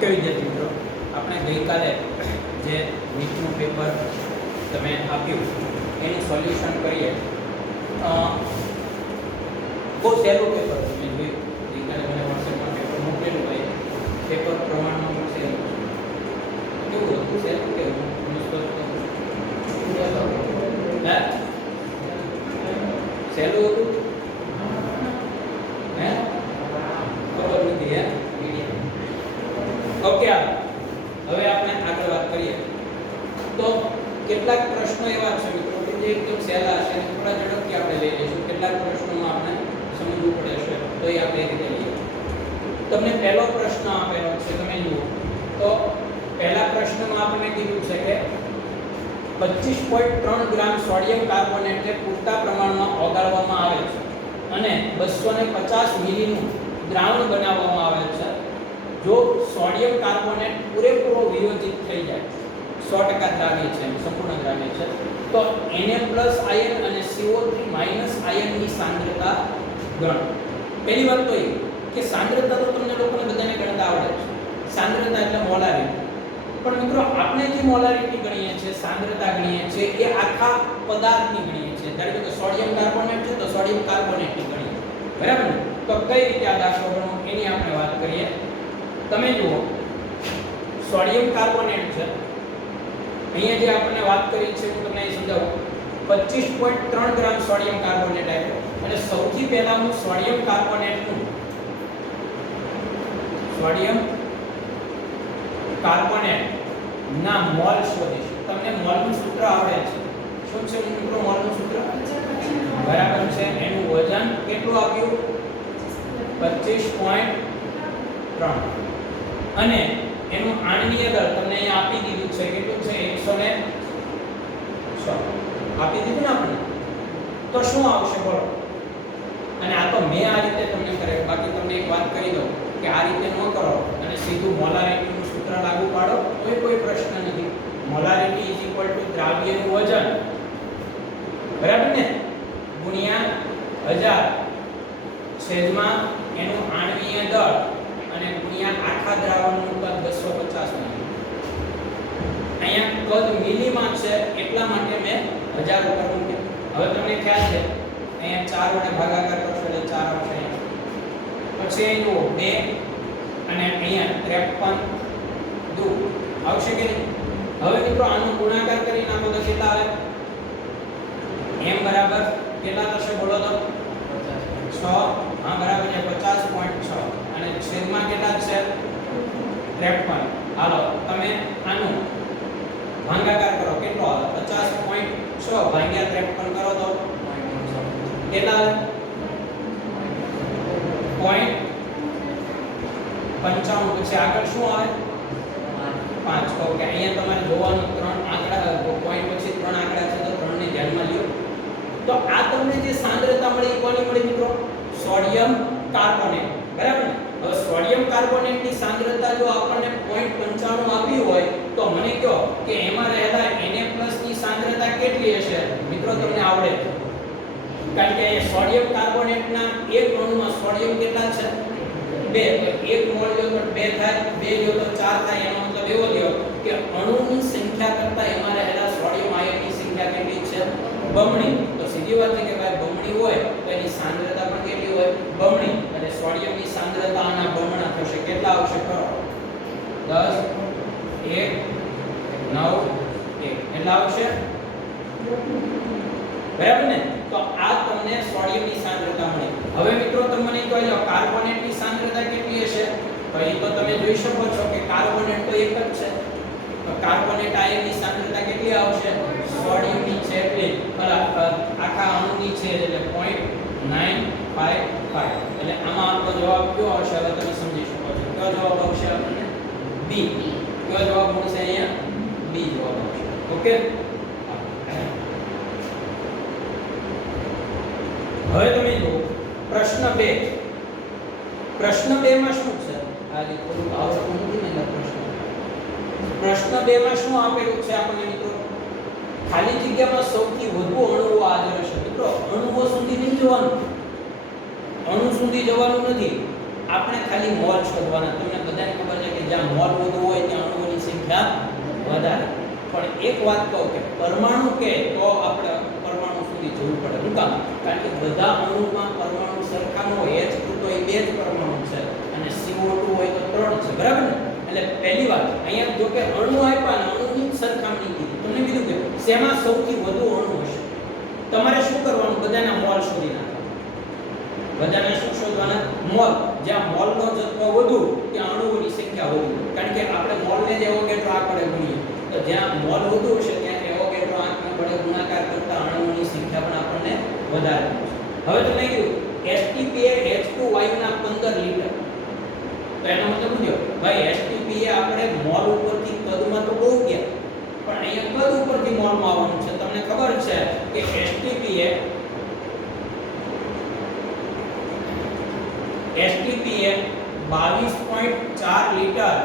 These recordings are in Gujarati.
ઓકે વિદ્યાર્થી મિત્રો, આપણે ગઈકાલે જે નીટનું પેપર તમે આપ્યું એનું સોલ્યુશન કરીએ. બહુ સહેલું પેપર છે. મેં જોયું ગઈકાલે મને વોટ્સએપમાં પેપર મોકલેલું હોય, પેપર પ્રમાણમાં પણ સહેલું છે. કેવું હતું? સહેલું કેવું? સહેલું હતું હે? ખબર નથી હે? ઓકે, હવે આપણે આગળ વાત કરીએ. તો કેટલાક પ્રશ્નો એવા છે મિત્રો કે જે એકદમ સહેલા છે અને થોડા ઝડપથી આપણે લઈ લઈશું. કેટલાક પ્રશ્નોમાં આપણે સમજવું પડે છે, તો એ આપણે રીતે લઈએ. તમને પહેલો પ્રશ્ન આપેલો છે, તમે જુઓ તો પહેલા પ્રશ્નમાં આપણને કીધું છે કે 25.3 ગ્રામ સોડિયમ કાર્બોનેટને પૂરતા પ્રમાણમાં ઓગાળવામાં આવે છે અને 250 મિલીનું દ્રાવણ બનાવવામાં આવે છે. જો સોડિયમ કાર્બોનેટ પૂરેપૂરો વિયોજિત થઈ જાય, 100% દ્રાવ્ય છે, સંપૂર્ણ દ્રાવ્ય છે, તો Na+ આયન અને CO3- આયનની સાંદ્રતા ગણો. પહેલી વાત તો એ કે સાંદ્રતા તો તમને લોકોને બધાને ગણતા આવડે છે. સાંદ્રતા એટલે મોલારિટી. પણ મિત્રો, આપણે જે મોલારિટી ગણીએ છીએ, સાંદ્રતા ગણીએ છીએ, એ આખા પદાર્થની ગણીએ છીએ. ધારો કે સોડિયમ કાર્બોનેટ છે તો સોડિયમ કાર્બોનેટની ગણીએ, બરાબર ને? તો કઈ રીતે આ દાખલો ગણવો એની આપણે વાત કરીએ. તમે જુઓ, સોડિયમ કાર્બોનેટ છે, અહીંયા જે આપણે વાત કરી છે હું તમને સમજાવું. 25.3 ગ્રામ સોડિયમ કાર્બોનેટ આપ્યો અને સૌથી પહેલા હું સોડિયમ કાર્બોનેટનું સોડિયમ કાર્બોનેટ ના મોલ શોધીશ. તમને મોલનું સૂત્ર આવડે છે? શું છે મિત્રો મોલનું સૂત્ર? બરાબર છે. એનું વજન કેટલું આપ્યું? 25.3 અને એનું આણ્વીય દળ તમને અહીંયા આપી દીધું છે. કેટલું છે? 106 આપી દીધું ને આપણે. તો શું આવશે બોલો? અને આ તો મેં આ રીતે તમને કરાવ્યું. બાકી તમને એક વાત કરી દઉં કે આ રીતે ન કરો અને સીધું મોલારિટીનું સૂત્ર લાગુ પાડો તો કોઈ પ્રશ્ન નથી. મોલારિટી દ્રાવ્યનું વજન, બરાબર ને, ગુણ્યા 1000 છેદમાં એનું આણ્વીય દળ અને ગુણ્યા આખા દ્રાવણનું કદ 250 મિલી. અહીંયા કદ મિલીમાં છે એટલા માટે મેં 1000 ઉપર મૂક્યું. હવે તમને ખ્યાલ છે અહીંયા 4 વડે ભાગાકાર કરશો એટલે 4 આવશે. પછી અહીં જુઓ 2 અને અહીંયા 53 દૂર આવશે કે નહીં? હવે મિત્રો આનો ગુણાકાર કરી નાખો તો કેટલા આવે? m બરાબર કેટલા થશે બોલો તો? 6. હા બરાબર છે, 50.6 અને છેદમાં કેટલા છે? 53. હાલો તમે આનું ભાગાકાર કરો, કેટલો આવે? 50.6 ભાગ્યા 53 કરો તો કેટલા આવે? 0.95. પછી આગળ શું આવે? 5. ઓકે, અહીંયા તમારે જોવાનું 3 આંકડા, પોઈન્ટ પછી 3 આંકડા છે તો 3 ને ધ્યાનમાં લ્યો. તો આ તમને જે સાંદ્રતા મળી કોની મળી મિત્રો? સોડિયમ કાર્બોનેટ, બરાબર ને? હવે સોડિયમ કાર્બોનેટની સાંદ્રતા જો આપણને 0.95 આપી હોય તો મને કહો કે એમાં રહેલા Na+ ની સાંદ્રતા કેટલી હશે? મિત્રો તમને આવડે છે, કારણ કે સોડિયમ કાર્બોનેટના એક અણુમાં સોડિયમ કેટલા છે? 2. તો 1 મોલ લો તો 2 થાય, 2 લો તો 4 થાય. એનો મતલબ એવો થયો કે અણુની સંખ્યા કરતા એમાં રહેલા સોડિયમ આયનની સંખ્યા કેટલી છે? બમણી. તો સીધી વાત છે કે ભાઈ બમણી હોય તો એની સાંદ્રતા પણ કેટલી હોય? બમણી. એટલે સોડિયમની સાંદ્રતા આના બમણા થશે. કેટલા આવશે કરો? 10 1 9 1 એટલા આવશે, બરાબર ને? તો આ તમને સોડિયમની સાંદ્રતા મળી. હવે મિત્રો તમે મને કહો કાર્બોનેટની સાંદ્રતા કેટલી હશે? તો એ તો તમે જોઈ શકો છો કે કાર્બોનેટ તો એક જ છે. તો કાર્બોનેટ આયનની સાંદ્રતા કેટલી આવશે? સોડિયમની છે એટલી આખા અણુની છે એટલે 0.955. એટલે આમાં આપણો જવાબ કયો આવશે? હવે તમે સમજી શકો છો. કયો જવાબ આવશે? આપણને બી. કયો જવાબ મળશે? અહીંયા બી જવાબ આવશે. ઓકે, હવે તમે જુઓ પ્રશ્ન 2. પ્રશ્ન 2 માં શું છે? આ રીતે થોડું આવડતું નથી ને પ્રશ્ન 2 માં શું આપેલું છે આપણને મિત્રો? ખાલી જગ્યામાં સૌથી વધુ અણુઓ હાજર હશે. મિત્રો અણુઓ સુધી નહીં જવાનું, અણુ સુધી જવાનું નથી. આપણે ખાલી મોલ શોધવાના. તમને બધાને ખબર છે કે જ્યાં મોલ વધુ હોય ત્યાં અણુઓની સંખ્યા વધારે. પણ એક વાત કહું કે પરમાણુ કે તો આપણે પરમાણુ સુધી જવું પડે. શું કામ? કારણ કે બધા અણુમાં પરમાણુ સરખા ન હોય. H2 તો એ બે જ પરમાણુ છે અને CO2 હોય તો 3 છે, બરાબર ને? એટલે પહેલી વાત અહીંયા જો કે અણુ આપ્યા ને અણુની સરખામણી કીધી. તમને કીધું કે શેમાં સૌથી વધુ અણુ હશે. તમારે શું કરવાનું? બધાના મોલ શોધી નાખવાના. બધાને શું શોધવાના? મોલ. જ્યાં મોલનો જથ્થો વધુ ત્યાં અણુઓની સંખ્યા વધુ. કારણ કે આપણે મોલને જ એવોગેડ્રો આંક વડે ગુણીએ તો જ્યાં મોલ વધુ હશે ત્યાં એવોગેડ્રો આંકને વડે ગુણાકાર કરતા અણુઓની સંખ્યા પણ આપણને વધારે મળશે. હવે તમે કીધું STPA H2 વાયુના 15 લિટર. તો એનો મતલબ શું થયો? ભાઈ STPA આપણે મોલ ઉપરથી કદમાં તો બહુ ગયા, પણ અહીંયા કદ ઉપરથી મોલમાં આવવાનું છે. તમને ખબર છે કે STPA 22.4 litre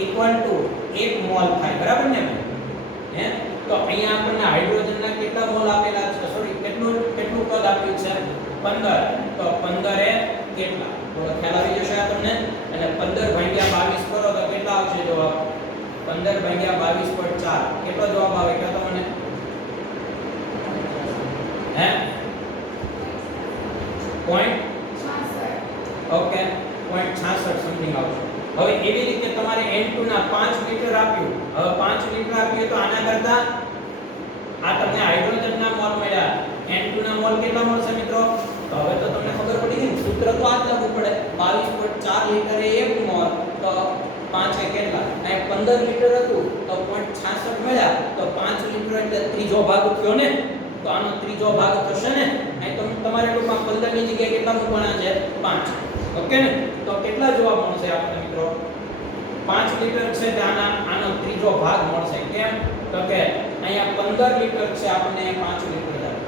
equal to 1 mall થાય, બરાબર ને? હે તો અહીંયા આપણને હાઇડ્રોજનના કેટલા મોલ આપેલા છે? સોરી, કેટલું કદ આપ્યું છે? 15. તો 15 એ કેટલા? થોડો ખ્યાલ આવી જશે આ તમને. એટલે 15 ભાગ્યા 22 કરો તો કેટલા આવશે જવાબ? 15 ભાગ્યા 22.4 કેટલો જવાબ આવે કે તો મને? હે 0.66. ઓકે, 0.66 સમથિંગ આવશે. હવે એવી રીતે તમારે N2 ના 5 લિટર આપ્યું. હવે 5 લિટર આપ્યું તો આના કરતા આ તમને હાઇડ્રોજનના મોલ મળ્યા. N2 ના મોલ કેટલા મળશે મિત્રો? તો હવે તો તમને ખબર પડી ગઈ. સૂત્ર તો આ જ લાગુ પડે. 22.4 લિટર એ 1 મોલ તો 5 એ કેટલા? અહીં 15 લિટર હતું તો 0.66 મળ્યા તો 5 લિટર એટલે ત્રીજો ભાગ થયો ને? તો આનો ત્રીજો ભાગ થશે ને? અહીં તો તમારે ટૂંકમાં 15 ની જગ્યાએ કેટલા મૂકવાના છે? 5. ઓકે ને? તો કેટલા જવાબ મળશે આપણને મિત્રો? 5 લિટર છે કે આનો ત્રીજો ભાગ મળશે. કેમ? તો કે અહીંયા 15 લિટર છે, આપણને 5 લિટર જાય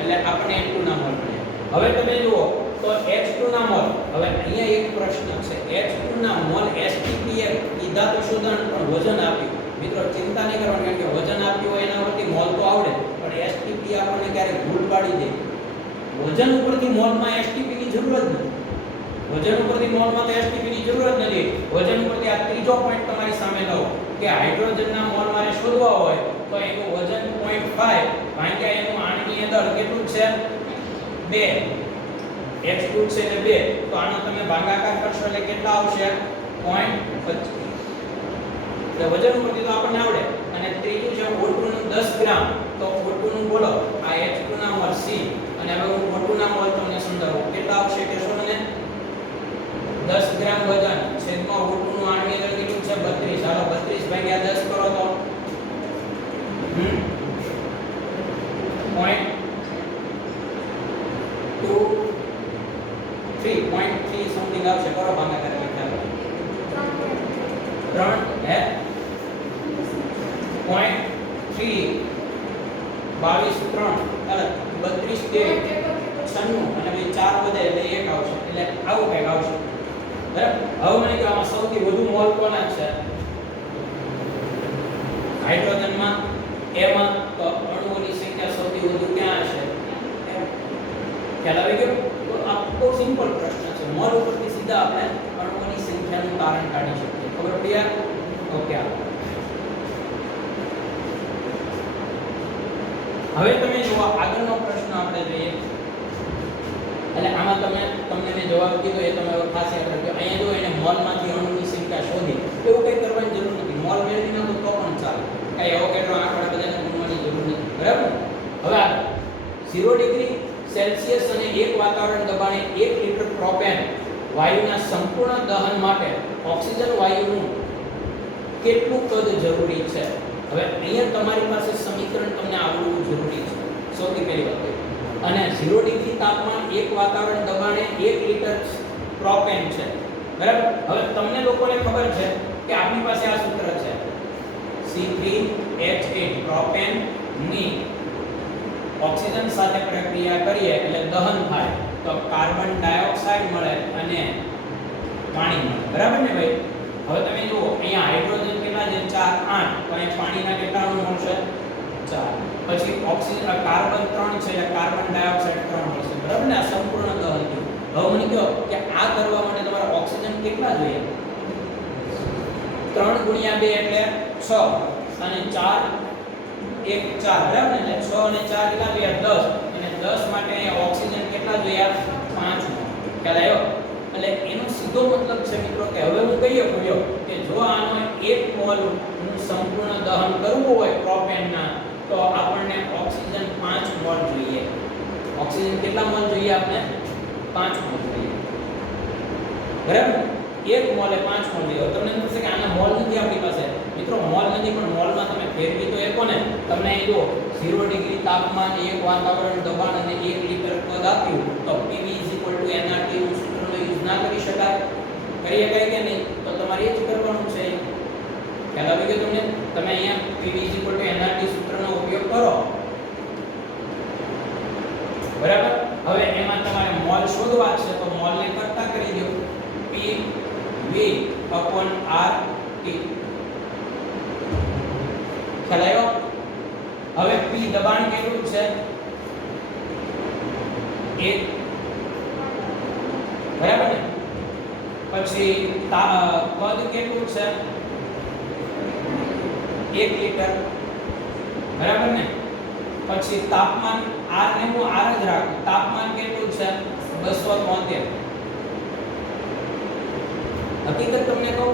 એટલે આપણને N2 ના મોલ મળે. હવે તમે જુઓ તો H2 ના મોલ. હવે અહીંયા એક પ્રશ્ન છે. H2 ના મોલ STPA કીધા તો શોધન પણ વજન આપ્યું. મિત્રો ચિંતા નહીં કરવાની, કારણ કે વજન આપ્યું હોય એના પરથી મોલ તો આવડે, પણ STPA આપણને ક્યારેક ભૂલ પાડી દે. વજન ઉપરથી મોલમાં STP ની જરૂર જ નથી. વજન ઉપરથી મોલમાં તો STP ની જરૂર જ નથી. વજન ઉપરથી આ ત્રીજો પોઈન્ટ તમારી સામે લો કે હાઇડ્રોજનના મોલ મારે શોધવા હોય તો એનું વજન 0.5 ભાગ્યા એનું આણ્વીય દળ કેટલું છે? 2. H2 છે એટલે 2. તો આનો તમે ભાગાકાર કરશો એટલે કેટલા આવશે? 0.25. એટલે વજન ઉપરથી તો આપણને આવડે. અને ત્રીજું છે O2 નું 10 ગ્રામ. તો O2 નું બોલો આ H2 ના મોલ C. અને હવે હું O2 ના મોલ તમને સમજાવું. કેટલા આવશે કહેશો મને? 10 ગ્રામ વજન છેદમાં O2 નું આણ્વીય દળ કેટલું છે? 32. ચાલો 32 ભાગ્યા 10 કરો તો 0.3 સમથિંગ આવશે. કરો ભાગાકાર કેટલા? 3 હે 0.3 22 3 એટલે 32 96 અને બે 4 વધે એટલે 1 આવશે. એટલે આવું કંઈક આવશે, બરાબર? હવે મને કહો આમાં સૌથી વધુ મોલ કોના છે? હાઇડ્રોજનમાં એમાં તો અણુઓની સંખ્યા સૌથી વધુ ક્યાં હશે? ખ્યાલ આવી ગયો? તો આ બહુ સિમ્પલ પ્રશ્ન છે. મોલ ઉપરથી સીધા આપણે અણુઓની સંખ્યાનું તારણ કાઢી શકીએ. ખબર પડી યાર? ઓકે. હવે તમે જુઓ આગળનો પ્રશ્ન આપણે જોઈએ. એટલે આમાં તમને મેં જવાબ કીધો એ તમે ખાસ યાદ રાખજો. અહીંયા જો એને મોલમાંથી અણુની સંખ્યા શોધી એવું કંઈ કરવાની જરૂર નથી. મોલ મેળવી નાખો તો પણ ચાલે. કઈ એવોગેડ્રો આંકડા બધાને ગુણવાની જરૂર નથી, બરાબર? હવે 0 ડિગ્રી સેલ્સિયસ અને 1 વાતાવરણ દબાણે 1 લિટર પ્રોપેન વાયુના સંપૂર્ણ દહન માટે ઓક્સિજન વાયુનું કેટલું કદ જરૂરી છે? હવે અહીંયા તમારી પાસે સમીકરણ તમને આવડવું જરૂરી છે સૌથી પહેલી વાત. અને 0 ડિગ્રી તાપમાન 1 વાતાવરણ દબાણે 1 લિટર પ્રોપેન છે, બરાબર? હવે તમને લોકોને ખબર છે કે આપણી પાસે આ સૂત્ર છે C3H8 પ્રોપેન ની ઓક્સિજન સાથે પ્રક્રિયા કરીએ એટલે દહન થાય તો કાર્બન ડાયોક્સાઇડ મળે અને પાણી મળે, બરાબર ને ભાઈ? હવે તમે જુઓ અહીંયા હાઇડ્રોજન કેટલા છે? 4 8. તો અહીં પાણીના કેટલા અણુ મળશે? 4. પછી ઓક્સિજન કાર્બન 3 છે એટલે કાર્બન ડાયોક્સાઇડ 3 મળશે, બરાબર ને? આ સંપૂર્ણ દહન થયું. હવે મને કહો કે આ કરવા માટે તમારે ઓક્સિજન કેટલા કેટલા જોઈએ? 3 ગુણ્યા 2 એટલે 6 અને 4 1 4 બરાબર ને? એટલે 6 અને 4 કેટલા થયા? 10 અને 10 માટે અહીંયા ઓક્સિજન કેટલા જોયા? 5 મોલ. ખ્યાલ આવ્યો? એટલે એનો સીધો મતલબ છે મિત્રો કે હવે હું કહીએ બોલ્યો કે જો આનો 1 મોલ નું સંપૂર્ણ દહન કરવું હોય પ્રોપેનના તો આપણને ઓક્સિજન 5 મોલ જોઈએ. ઓક્સિજન કેટલા મોલ જોઈએ આપણે? 5 મોલ જોઈએ. બરાબર? 1 મોલે 5 મોલ જોઈએ. તમને એમ થશે કે આના મોલ નથી આપણી પાસે. મિત્રો મોલ નથી પણ મોલમાં તમે ફેરવી તો એકો ને. તમને અહીં જો 0 ડિગ્રી તાપમાન, 1 વાતાવરણ દબાણ અને 1 લિટર પદ આપ્યું તો PV nRT નું સૂત્રનો યુઝ ના કરી શકાય? કરી શકાય કે નહીં? તો તમારે એ જ કરવાનું છે. ખ્યાલ આવી ગયો તમને? તમે અહીંયા PV nRT સૂત્રનો ઉપયોગ કરો. બરાબર? હવે એમાં તમારે મોલ શોધવા છે તો મોલને કરતા કરી દો. PV RT. ખ્યાલ આવ્યો? હવે P દબાણ કેટલું છે? 1. બરાબર ને? પછી કદ કેટલું છે? 1 લિટર. બરાબર ને? પછી તાપમાન R ને હું R જ રાખું. તાપમાન કેટલું છે? 273. હકીકત તમને કહું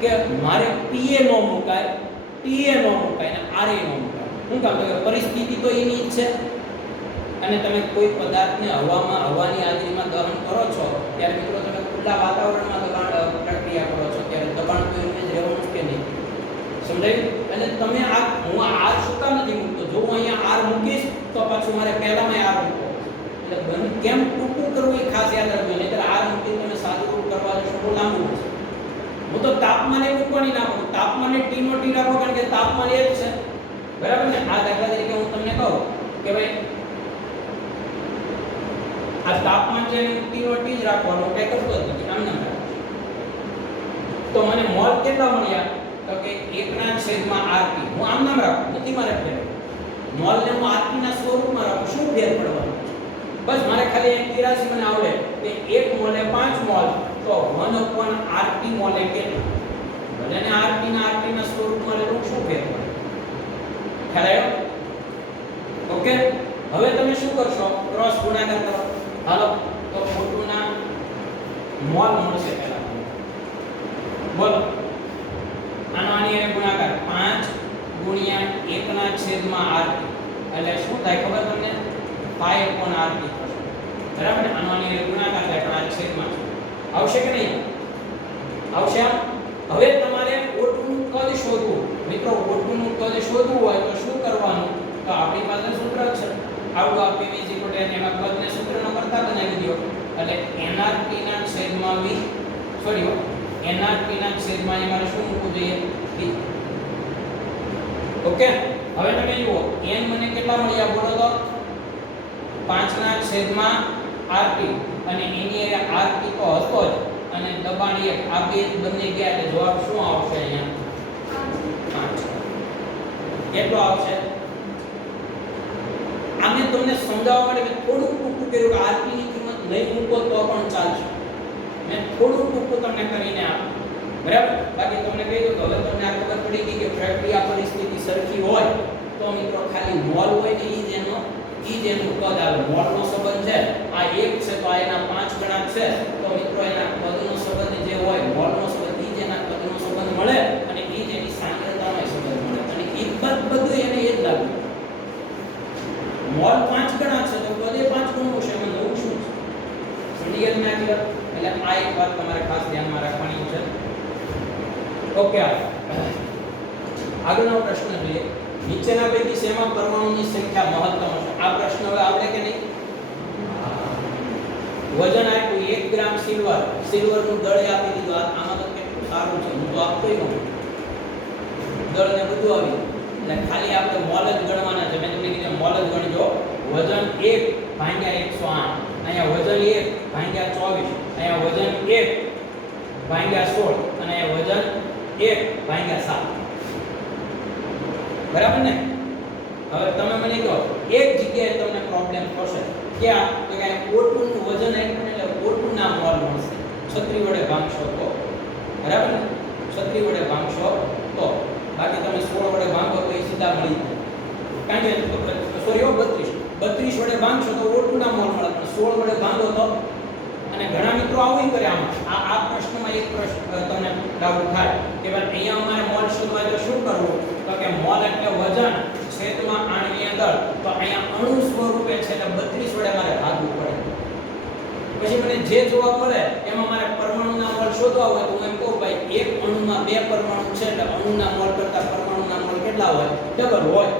કે મારે PA નો મુકાય, TA નો મુકાય ને RA નો મુકાય. શું કામ? તો પરિસ્થિતિ તો એની જ છે. અને તમે કોઈ પદાર્થને હવાની હાજરીમાં દહન કરો છો ત્યારે મિત્રો તમે ખુલ્લા વાતાવરણમાં દબાણ પ્રક્રિયા કરો છો ત્યારે દબાણ તો એમને જ રહેવાનું કે નહીં? સમજાયું? અને તમે હું આ R શું કામ નથી મૂકતો? જો હું અહીંયા R મૂકીશ તો પાછું મારે પહેલામાં R મૂકવો. એટલે કેમ ટૂંકું કરવું એ ખાસ યાદ રાખજો. નહીંતર R મૂકીને તમે સાદું રૂપ કરવા જશો તો લાંબુ છે. હું તો તાપમાને મૂકવાની ના મૂકું. તાપમાને T નો T રાખો કારણ કે તાપમાન એ જ છે. બરાબર ને? આ દાખલા તરીકે હું તમને કહું કે ભાઈ આ તાપમાન છે T નો T જ રાખવાનું, કઈ કરતો જ નથી. આમ નામ રાખો તો મને મોલ કેટલા મળ્યા? તો કે 1/RT. હું આમ નામ રાખું, નથી મારે ફેર. મોલ ને હું RT ના સ્વરૂપમાં રાખું. શું ફેર પડવાનો? બસ મારે ખાલી એક કિરાસી મને આવડે કે 1 મોલે 5 મોલ તો 1/RT મોલે કેટલા? ભલે ને RT ના સ્વરૂપમાં લેવું, શું ફેર પડે? ખ્યાલ આવ્યો? ઓકે. હવે તમે શું કરશો? ક્રોસ ગુણાકાર કરો. હાલો તો ખોટુંના મોલ મળશે પહેલા. બોલો આનો આની હારે ગુણાકાર 5 ગુણ્યા 1/RT એટલે શું થાય ખબર તમને? 5/RT થશે. બરાબર ને? આનો આની હારે ગુણાકાર થાય પણ આ છેદમાં આવશે કે નહીં? આવશે. હવે તમારે O2 નું કદ શોધવું. મિત્રો O2 નું કદ શોધવું હોય તો શું કરવાનું? તો આપણી પાસે સૂત્ર છે. આવડું આ PV એમાં કદને સૂત્રનો કરતા બનાવી દો. એટલે nRT ના છેદમાં V nRT ના છેદમાં મારે શું મૂકવું જોઈએ? V. ઓકે. હવે તમે જુઓ n મને કેટલા મળ્યા બોલો તો? 5/RT અને એની RT તો હતો જ અને દબાણ 1 આ બે બંને ગયા એટલે જવાબ શું આવશે? અહીંયા 5. કેટલો આવશે? આને તમને સમજાવવા માટે મેં થોડું ટૂંકું કર્યું કે RT ની કિંમત નહીં મૂકો તો પણ ચાલશે. મેં થોડું ટૂંકું તમને કરીને આપ્યું. બરાબર? બાકી તમને કહી દઉં તો હવે તમને આ ખબર પડી ગઈ કે પ્રક્રિયા પરિસ્થિતિ સરખી હોય તો મિત્રો ખાલી મોલ હોય ને ઈ જેનું કદ આવે. મોલનો સંબંધ છે આ 1 છે તો આ એના 5 ગણા છે તો મિત્રો એના કદનો સંબંધ જે હોય મોલનો સંબંધ ઈ જેના કદનો સંબંધ મળે અને ઈ જેની સાંદ્રતાનો સંબંધ મળે અને ઈ બધું એને એ જ લાગે. મોલ 5 ગણા છે તો કદ એ 5 ગણું છે. એમાં નવું શું છે? સમજી ગયા ના ક્લિયર? એટલે આ એક વાત તમારે ખાસ ધ્યાનમાં રાખવાની છે. ઓકે. આગળનો પ્રશ્ન જોઈએ. નીચેના પૈકી શેમાં પરમાણુની સંખ્યા મહત્તમ છે? આ પ્રશ્ન હવે આવડે કે નહીં? વજન આપ્યું 1 ગ્રામ સિલ્વરનું દળ આપી દીધું. આમાં તો કેટલું સારું છે. હું તો આપતોય નહોતો. દળ ને બધું આવી એટલે ખાલી આપણે મોલ જ ગણવાના છે. મેં તમને કીધું મોલ જ ગણજો. વજન 1/108. અહીંયા વજન 1/24. અહીંયા વજન 1/16 અને અહીંયા વજન 1/7. બરાબર ને? હવે તમે મને કહો એક જગ્યાએ તમને પ્રોબ્લેમ થશે. ક્યાં? તો કે O2 નું વજન આપ્યું એટલે O2 ના મોલ મળશે. 36 વડે ભાગશો તો બરાબર ને 36 વડે ભાગશો તો, બાકી તમે 16 વડે ભાગો તો એ સીધા મળી જાય, કારણ કે સોરી 32 વડે ભાગશો તો O2 ના મોલ મળે, પણ 16 વડે ભાગો તો, અને ઘણા મિત્રો આવું કરે આમાં આ પ્રશ્નમાં એક પ્રશ્ન તમને ડાઉટ થાય કે ભાઈ અહીંયા અમારે મોલ શોધવા તો શું કરવું, તો કે મોલ એટલે વજન છેદમાં આણ્વીય દળ, તો અહીંયા અણુ સ્વરૂપે છે એટલે 32 વડે મારે ભાગવું પડે, પછી મને જે જવાબ મળે એમાં મારે પરમાણુના મોલ શોધવા હોય તો હું એમ કહું ભાઈ એક અણુમાં 2 પરમાણુ છે એટલે અણુના મોલ કરતા પરમાણુના મોલ કેટલા હોય, ડબલ હોય,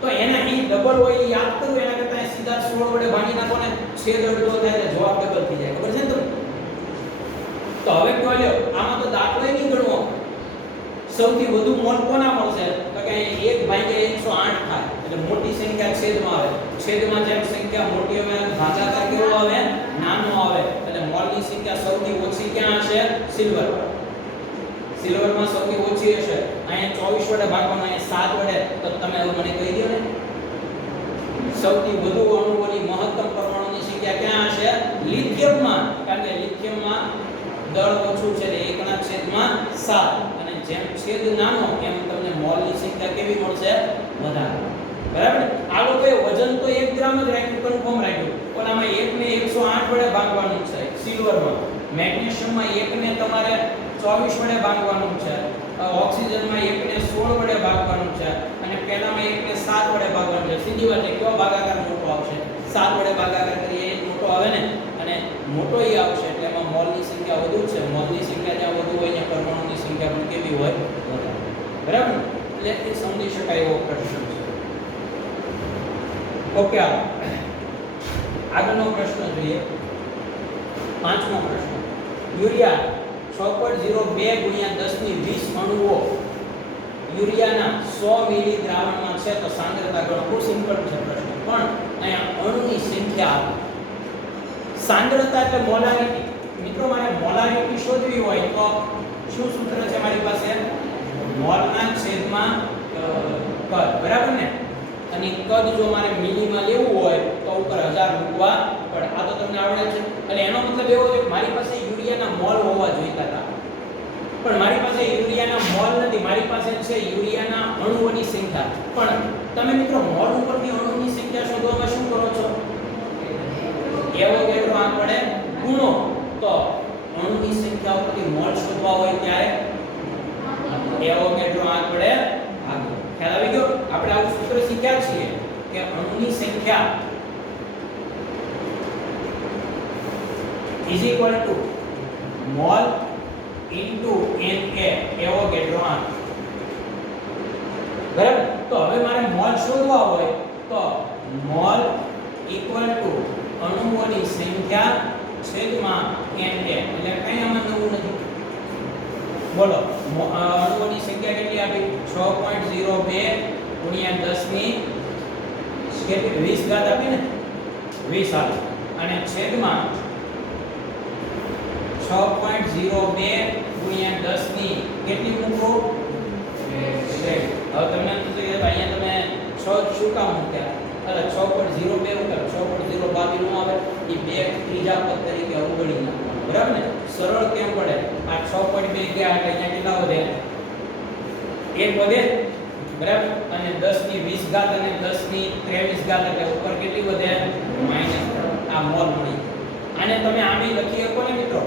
તો એના ઈ ડબલ હોય એ યાદ કરવું, એના કરતા સીધા 16 વડે ભાગી નાખો ને છેદ અડધો થાય એટલે જવાબ ડબલ થઈ જાય, ખબર છે ને તમને? તો હવે કહો લ્યો આમાં તો દાખલો નહીં ગણવો, સૌથી વધુ મોલ કોના મળશે, તો કે 1/108 થાય એટલે મોટી સંખ્યા છેદમાં આવે, છેદમાં જેમ સંખ્યા મોટી આવે ભાગાકાર કેવો આવે, નાનો આવે, એટલે મોલની સંખ્યા સૌથી ઓછી ક્યાં હશે, સિલ્વર, સિલ્વરમાં સૌથી ઓછી હશે, અહીંયા 24 વડે ભાગવાનું, અહીંયા 7 વડે, તો તમે મને કહી દો ને સૌથી વધુ અણુઓની મહત્તમ પરમાણુની સંખ્યા ક્યાં હશે, લિથિયમમાં, કારણ કે લિથિયમમાં દળ ઓછું છે એટલે 1/7, અને જેમ છેદ નાનો એમ તમને મોલની સંખ્યા કેવી મળશે, વધારે, બરાબર? આ લોકોએ વજન તો 1 ગ્રામ જ રાખ્યું, કન્ફર્મ રાખ્યું, પણ આમાં 1 ને 108 વડે ભાગવાનું છે સિલ્વરમાં, મેગ્નેશિયમમાં 1 ને તમારે 24 વડે ભાગવાનું છે, ઓક્સિજનમાં 1 ને 16 વડે ભાગવાનું છે, અને પહેલામાં 1 ને 7 વડે ભાગવાનું છે, સીધી વાત છે કયો ભાગાકાર મોટો આવશે, 7 વડે ભાગાકાર કરીએ એ મોટો આવે ને, અને મોટો ઈ આવશે એટલે એમાં મોલની સંખ્યા વધુ છે, મોલની સંખ્યા જ્યાં વધુ હોય ત્યાં પરમાણુની સંખ્યા પણ કેવી હોય, વધારે, બરાબર? એટલે એ સમજી શકાય એવો પ્રશ્ન છે. ઓકે, આગળનો પ્રશ્ન જોઈએ, 5મો પ્રશ્ન. યુરિયા 6.02 × 10⁻20 અણુઓ યુરિયાના 100 મિલી દ્રાવણમાં છે તો સાંદ્રતા ગણો. બહુ સિમ્પલ છે પ્રશ્ન, પણ અહીંયા અણુની સંખ્યા આપી, સાંદ્રતા એટલે મોલારિટી. મિત્રો મારે મોલારિટી શોધવી હોય તો શું સૂત્ર છે મારી પાસે, મોલના છેદમાં કદ, બરાબર ને? અને કદ જો મારે મિલીમાં લેવું હોય તો ઉપર 1000 મૂકવા પડે, આ તો તમને આવડે છે. એટલે એનો મતલબ એવો છે કે મારી પાસે યુરિયાના મોલ હોવા જોઈતા હતા, પણ મારી પાસે યુરિયાના મોલ નથી, મારી પાસે છે યુરિયાના અણુઓની સંખ્યા. પણ તમે મિત્રો મોલ ઉપરથી અણુની સંખ્યા શોધવામાં શું કરો છો, એવોગેડ્રો આપણે ગુણો, તો અણુની સંખ્યા ઉપરથી મોલ શોધવા હોય ત્યારે એવોગેડ્રો આપણે ભાગો. ખ્યાલ આવી ગયો? આપણે આવું સૂત્ર શીખ્યા છીએ કે અણુની સંખ્યા is equal to mol into Na, Avogadro આંક, બરાબર? તો હવે મારે મોલ શોધવા હોય તો મોલ equal to અણુઓની સંખ્યા છેદમાં Na, એટલે કઈ આમાં નવું નથી. બોલો અણુઓની સંખ્યા કેટલી આપી, 6.02 × 10⁻, કેટલી 20 ઘાત આપી ને, 20 આપી, અને છેદમાં 6.02 × 10⁻, કેટલી મૂકો, હવે તમને અહીંયા તમે 6 શું કામ મૂક્યા, અરે 6.02 મૂક્યા, 6.022 નો આવે એ 2 ત્રીજા પદ તરીકે અવગણી નાખવાનું, બરાબર ને? સરળ કેમ પડે, આ 6.2 ગયા એટલે અહીંયા કેટલા વધે, 1 વધે, બરાબર? અને 10⁻20 ઘાત અને 10⁻23 ઘાત એટલે ઉપર કેટલી વધે, -3. આ મોલ મળી. આને તમે આમે લખી શકો ને મિત્રો,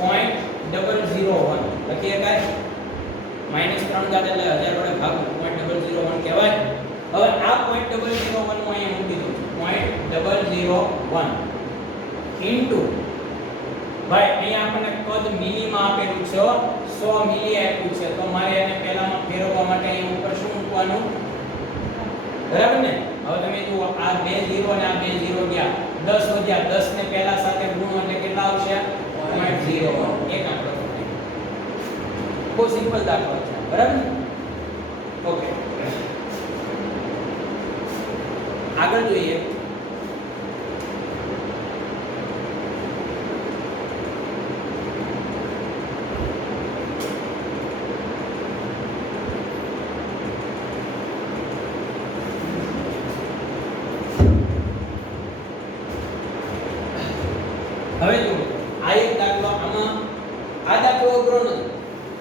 0.001 લખી શકાય, -3 ઘાત એટલે 1000 વડે ભાગવું, 0.001 કહેવાય. હવે આ 0.001 હું અહીંયા મૂકી દઉં, 0.001 ઇન્ટુ, ભાઈ અહીંયા આપણને કદ મિલીમાં આપેલું છે, 100 મિલી આપ્યું છે, તો મારે એને પહેલામાં ફેરવવા માટે અહીં ઉપર શું મૂકવાનું, બરાબર ને? હવે તમે જુઓ આ 2 0 અને આ 2 0 ગયા, 10 વધ્યા, 10 ને પહેલા સાથે ગુણો એટલે કેટલા આવશે, 0.01, એક આંકડો. બહુ સિમ્પલ દાખલો છે, બરાબર? ઓકે, આગળ જોઈએ. હવે જો આ એક દાખલો, આમાં આ દાખલો અઘરો નથી,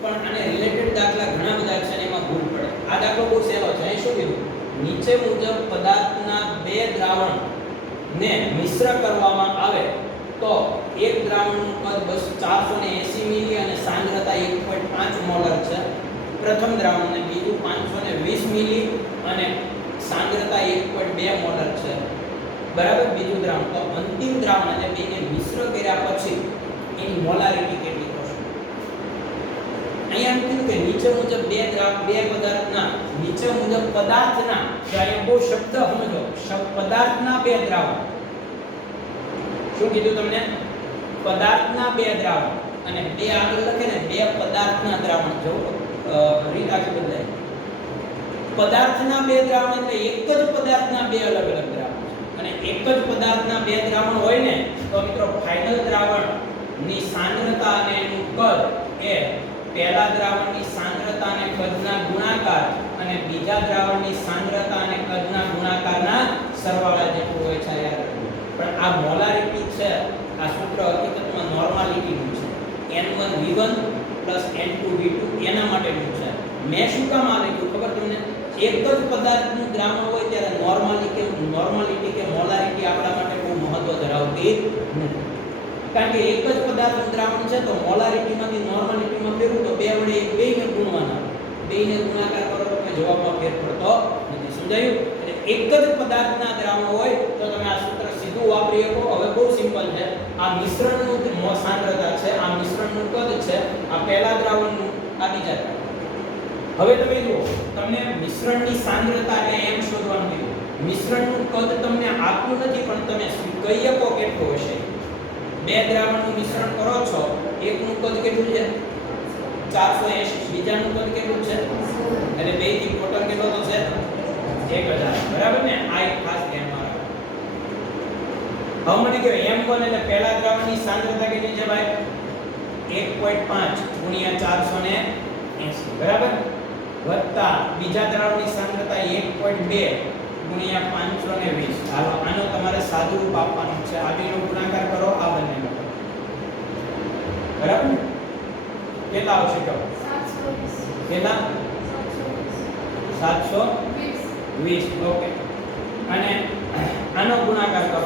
પણ આને રિલેટેડ દાખલા ઘણા બધા છે અને એમાં ભૂલ પડે. આ દાખલો બહુ સહેલો છે. અહીં શું કીધું? નીચે મુજબ પદાર્થના બે દ્રાવણ ને મિશ્ર કરવામાં આવે તો એક દ્રાવણનું કદ 480 મિલી અને સાંદ્રતા 1.5 મોલર છે. પ્રથમ દ્રાવણ ને બીજું 520 મિલી અને સાંદ્રતા 1.2 મોલર છે. બરાબર. બીજું દ્રાવણ. તો અંતિમ દ્રાવણ અને બેને મિશ્ર કર્યા પછી એની મોલારિટી કેટલી થશે? અહીંયા કીધું કે નીચે મુજબ બે પદાર્થના નીચે મુજબ પદાર્થના, અહીંયા બહુ શબ્દ સમજો, પદાર્થના બે દ્રાવણ. શું કીધું તમને? પદાર્થના બે દ્રાવણ અને બે આગળ લખે ને બે પદાર્થના દ્રાવણ. જો રીત આખી બદલાય. પદાર્થના બે દ્રાવણ એટલે એક જ પદાર્થના બે અલગ અલગ દ્રાવણ અને એક જ પદાર્થના બે દ્રાવણ હોય ને તો મિત્રો ફાઇનલ દ્રાવણ ની સાંદ્રતા અને એનું કદ એ પહેલા દ્રાવણની સાંદ્રતા અને કદના ગુણાકાર અને બીજા દ્રાવણની સાંદ્રતા અને કદના ગુણાકારના સરવાળા જેટલું હોય છે. યાદ રાખો. પણ આ મોલારિટી છે, આ સૂત્ર હકીકતમાં નોર્માલિટીનું છે. n1v1 n2v2 એના માટેનું છે. મેં શું કામ આ લખ્યું ખબર તમને? એક જ પદાર્થનું દ્રાવણ હોય ત્યારે નોર્માલિટી કે મોલારિટી આપણા માટે બહુ મહત્વ ધરાવતી નથી. કારણ કે એક જ પદાર્થનું દ્રાવણ છે તો મોલારિટીમાંથી નોર્માલિટીમાં ફેરવું તો બે વડે એક બેને ગુણવાના, બેને ગુણાકાર કરો તો જવાબમાં ફેર પડતો નથી. સમજાયું? એટલે એક જ પદાર્થના દ્રાવણ હોય તો તમે આ સૂત્ર સીધું વાપરી શકો. હવે બહુ સિમ્પલ છે. આ મિશ્રણનું સાંદ્રતા છે, આ મિશ્રણનું કદ છે, આ પહેલા દ્રાવણનું, આ બીજા દ્રાવણ. હવે તમે જુઓ, તમને મિશ્રણની સાંદ્રતા એટલે એમ શોધવાનું કીધું. મિશ્રણનું કદ તમને આપ્યું નથી પણ તમે કહી શકો કેટલું હશે. બે દ્રાવણનું મિશ્રણ કરો છો, એકનું કદ કેટલું છે? 480. બીજાનું કદ કેટલું છે? એટલે બે થી ટોટલ કેટલો થશે? 1000. બરાબર ને? આ એક ખાસ ધ્યાનમાં રાખો. હવે મને કહો m1 એટલે પહેલા દ્રાવણની સાંદ્રતા કેટલી છે ભાઈ? 1.5 ગુણ્યા 480. બરાબર? વત્તા બીજા દ્રાવણની સાંદ્રતા 1.2 ગુણ્યા 520. હાલો આનો તમારે સાદું રૂપ આપવાનું છે. આ બેનો ગુણાકાર કરો, આ બંનેનો. બરાબર? કેટલા આવશે કહો? 720. કેટલા? 720. ઓકે. અને આનો ગુણાકાર કરો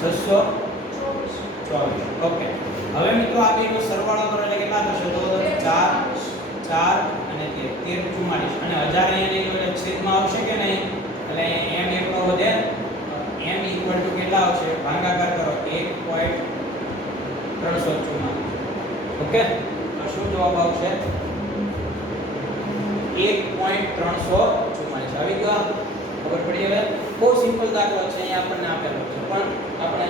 624. ઓકે. હવે મિત્રો આ બેનો સરવાળો કરો એટલે કેટલા થશે? તો 4 અને 13 44 અને 1000 અહીંયા લઈ લો એટલે છેદમાં આવશે કે નહીં? એટલે m એકલો વધે. m ઇક્વલ ટુ કેટલા આવશે? ભાગાકાર કરો 1.344. ઓકે. તો શું જવાબ આવશે? 1.344. આવી ગયો? ખબર પડી? હવે બહુ સિમ્પલ દાખલો છે. અહીંયા આપણને આપેલો છે પણ આપણે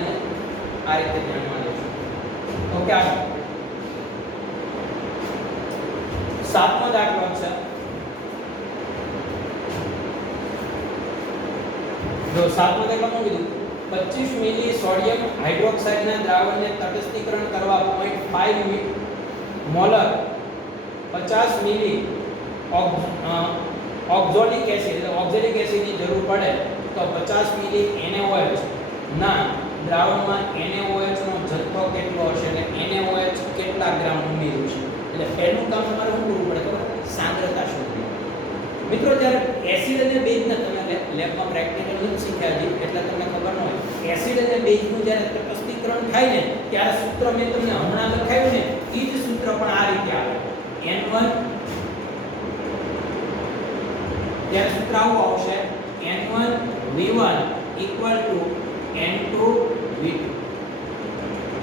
આ રીતે ધ્યાનમાં લઈશું. ઓકે. આગળ સાતમો દાખલો છે. જો સાતમો દાખલામાં કીધું 25 મિલી સોડિયમ હાઇડ્રોક્સાઇડના દ્રાવણને તટસ્થીકરણ કરવા 0.5 મોલર 50 મિલી ઓક્ઝોલિક એસિડની જરૂર પડે તો 50 મિલી NaOH ના દ્રાવણમાં NaOH નો જથ્થો કેટલો હશે એટલે NaOH કેટલા ગ્રામ ઉમેર્યું છે. એટલે પહેલું કામ તમારે શું કરવું પડે ખબર? સાંદ્રતા શોધવી. મિત્રો જ્યારે એસિડ અને બેઝને તમે લેબમાં પ્રેક્ટિકલ નથી શીખ્યા છે એટલે તમને ખબર ન હોય. એસિડ અને બેઝનું જ્યારે તટસ્થીકરણ થાય ને ત્યારે સૂત્ર મેં તમને હમણાં લખાયું ને એ જ સૂત્ર પણ આ રીતે આવે. N1 ત્યારે સૂત્ર આવું આવશે N1V1 N2V2.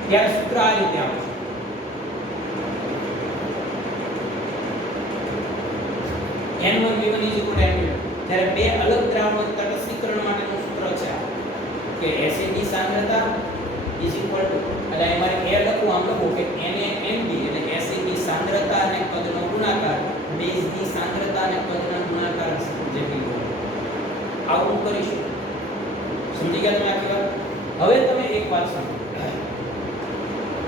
ત્યારે સૂત્ર આ રીતે આવશે. N1V1 N2. જ્યારે બે અલગ દ્રાવણો તટસ્થીકરણ માટેનું સૂત્ર છે કે એસિડની સાંદ્રતા એટલે અમારે એ લખવું આમ લખવું કે NaNB એટલે એસિડની સાંદ્રતા અને કદનો ગુણાકાર બેઝની સાંદ્રતા અને કદના ગુણાકાર જેટલી હોય. આવું કરીશું. સમજી ગયા તમે આખી વાત? હવે તમે એક વાત સમજો.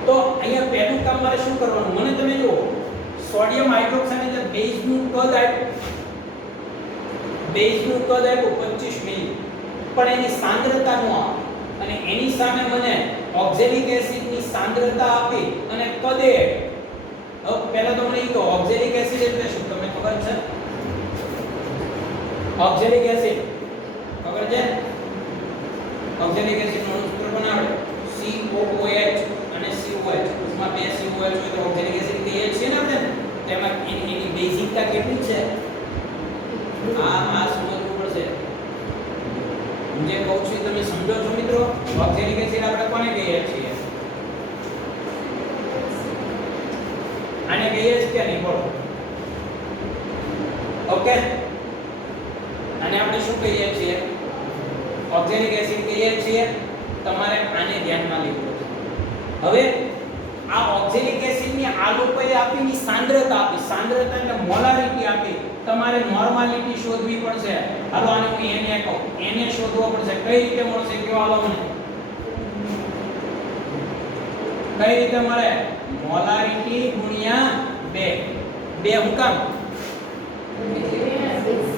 તો અહીંયા પહેલું કામ મારે શું કરવાનું? મને તમે જુઓ સોડિયમ હાઇડ્રોક્સાઇડ એટલે બેઝનું કદ આપ્યું 25 મિલી પણ એની સાંદ્રતા નો આપે અને એની સામે મને ઓક્ઝેલિક એસિડની સાંદ્રતા આપી અને કદ એ હવે પહેલા તો મને ઈ કહો ઓક્ઝેલિક એસિડ એટલે શું તમને ખબર છે ઓક્ઝેલિક એસિડ ખબર છે ઓક્ઝેલિક એસિડ નું સૂત્ર બનાવો COOH અને COH उसमें બે COH હોય તો ઓક્ઝેલિક એસિડ કહીએ છીએ ને આપણે તેમાં એની બેઝિકતા કેટલી છે આ સમજવું પડશે હું જે કહું છું તમે સમજો છો મિત્રો ઓક્ઝેલિક એસિડ આપણે કોને કહીએ છીએ આને કહીએ છીએ કે નહીં બોલો ઓકે આને આપણે શું કહીએ છીએ ઓક્ઝેલિક એસિડ કહીએ છીએ તમારે આને ધ્યાનમાં લેવું છે હવે આ ઓક્ઝેલિક એસિડ ની આ લોકોએ આપેલી સાંદ્રતા આપી સાંદ્રતા એટલે મોલારિટી આપી તમારે નોર્માલિટી શોધવી પડશે હાલો આને હું Na કહું Na શોધવો પડશે કઈ રીતે મળશે કયો હાલો મને કઈ રીતે મળે મોલારિટી ગુણ્યા 2 હું કામ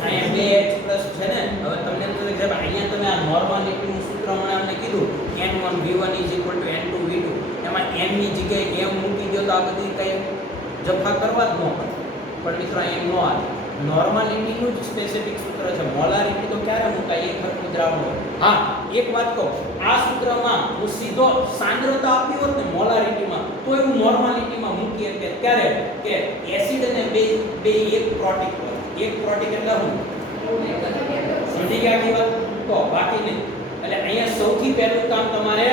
અહીંયા 2H+ છે ને હવે તમને તો કે અહીંયા તમે આ નોર્માલિટી નું સૂત્ર મને કીધું N1V1 N2V2 એમાં n ની જગ્યાએ m મૂકી દો તો આ બધી કઈ જફા કરવા જ ન પડે પણ મિત્રો અહીંયા નો આવે નોર્માલિટી નું જ સ્પેસિફિક સૂત્ર છે મોલારિટી તો ક્યારે મુકાય એક હરખું દ્રાવણ હા એક વાત કહું આ સૂત્રમાં હું સીધો સાંદ્રતા આપી હોત ને મોલારિટીમાં તો હું નોર્માલિટીમાં મૂકી કે ક્યારે કે એસિડ અને બે એક પ્રોટીક હોય એક પ્રોટીક એટલે હું સમજી ગયા આખી વાત તો બાકી નહીં એટલે અહીંયા સૌથી પહેલું કામ તમારે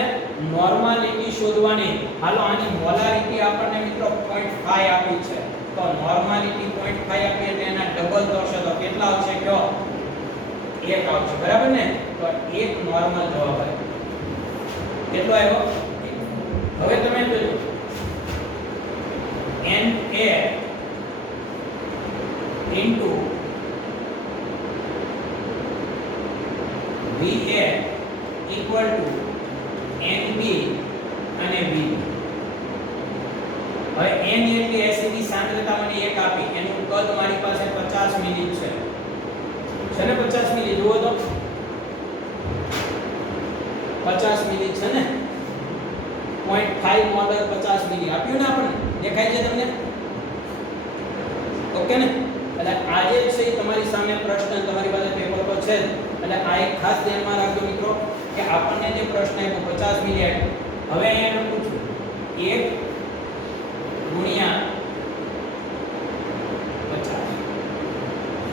નોર્માલિટી શોધવાની હાલો આની મોલારિટી આપણને મિત્રો 0.5 આપી છે તો નોર્માલિટી 0.5 આપી એટલે એના ડબલ કરશો તો કેટલા આવશે કયો 1 આવશે બરાબર ને તો 1 નોર્મલ જવાબ આવે કેટલો આવ્યો હવે તમે જોજો Na into Va equal to Nb અને Vb હવે n એટલે એસિડ ની સાંદ્રતા મને 1 આપી એનું કદ મારી પાસે 50 મિલી છે ને 50 મિલી જુઓ તો 50 મિલી છે ને 0.5 મોલર 50 મિલી આપ્યું ને આપણને દેખાય છે તમને ઓકે ને એટલે આજે છે તમારી સામે પ્રશ્ન તમારી પાસે પેપર પર છે એટલે આ એક ખાસ ધ્યાનમાં રાખજો મિત્રો કે આપણને જે પ્રશ્ન આપ્યો 50 મિલી આપ્યો હવે અહીંયા પૂછું 1 ગુણ્યા 50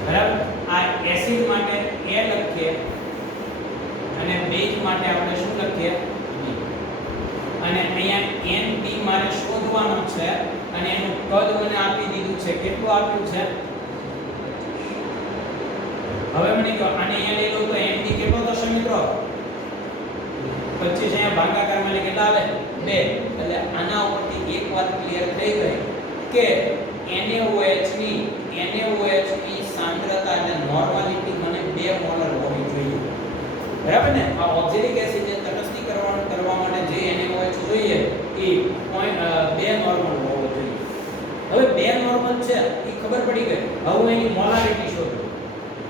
બરાબર આ એસિડ માટે A લખીએ અને બેઝ માટે આપણે શું લખીએ B અને અહીંયા NB મારે શોધવાનો છે અને એનું કદ મને આપી દીધું છે કેટલું આપ્યું છે હવે મને કહો આને અહીંયા લઈ લો તો NB કેટલો થશે મિત્રો 25 અહીંયા ભાગાકારમાં લે કેટલા આવે 2 એટલે આના ઉપરથી એક વાત ક્લિયર થઈ ગઈ કે NaOH ની સાંદ્રતા એટલે નોર્માલિટી મને 2 મોલર હોવી જોઈએ બરાબર ને આ ઓક્ઝેલિક એસિડ ને તટસ્થીકરણ કરવા માટે જે NaOH જોઈએ એ 2 નોર્મલ હોવો જોઈએ હવે 2 નોર્મલ છે એ ખબર પડી ગઈ હવે એની મોલારિટી શોધો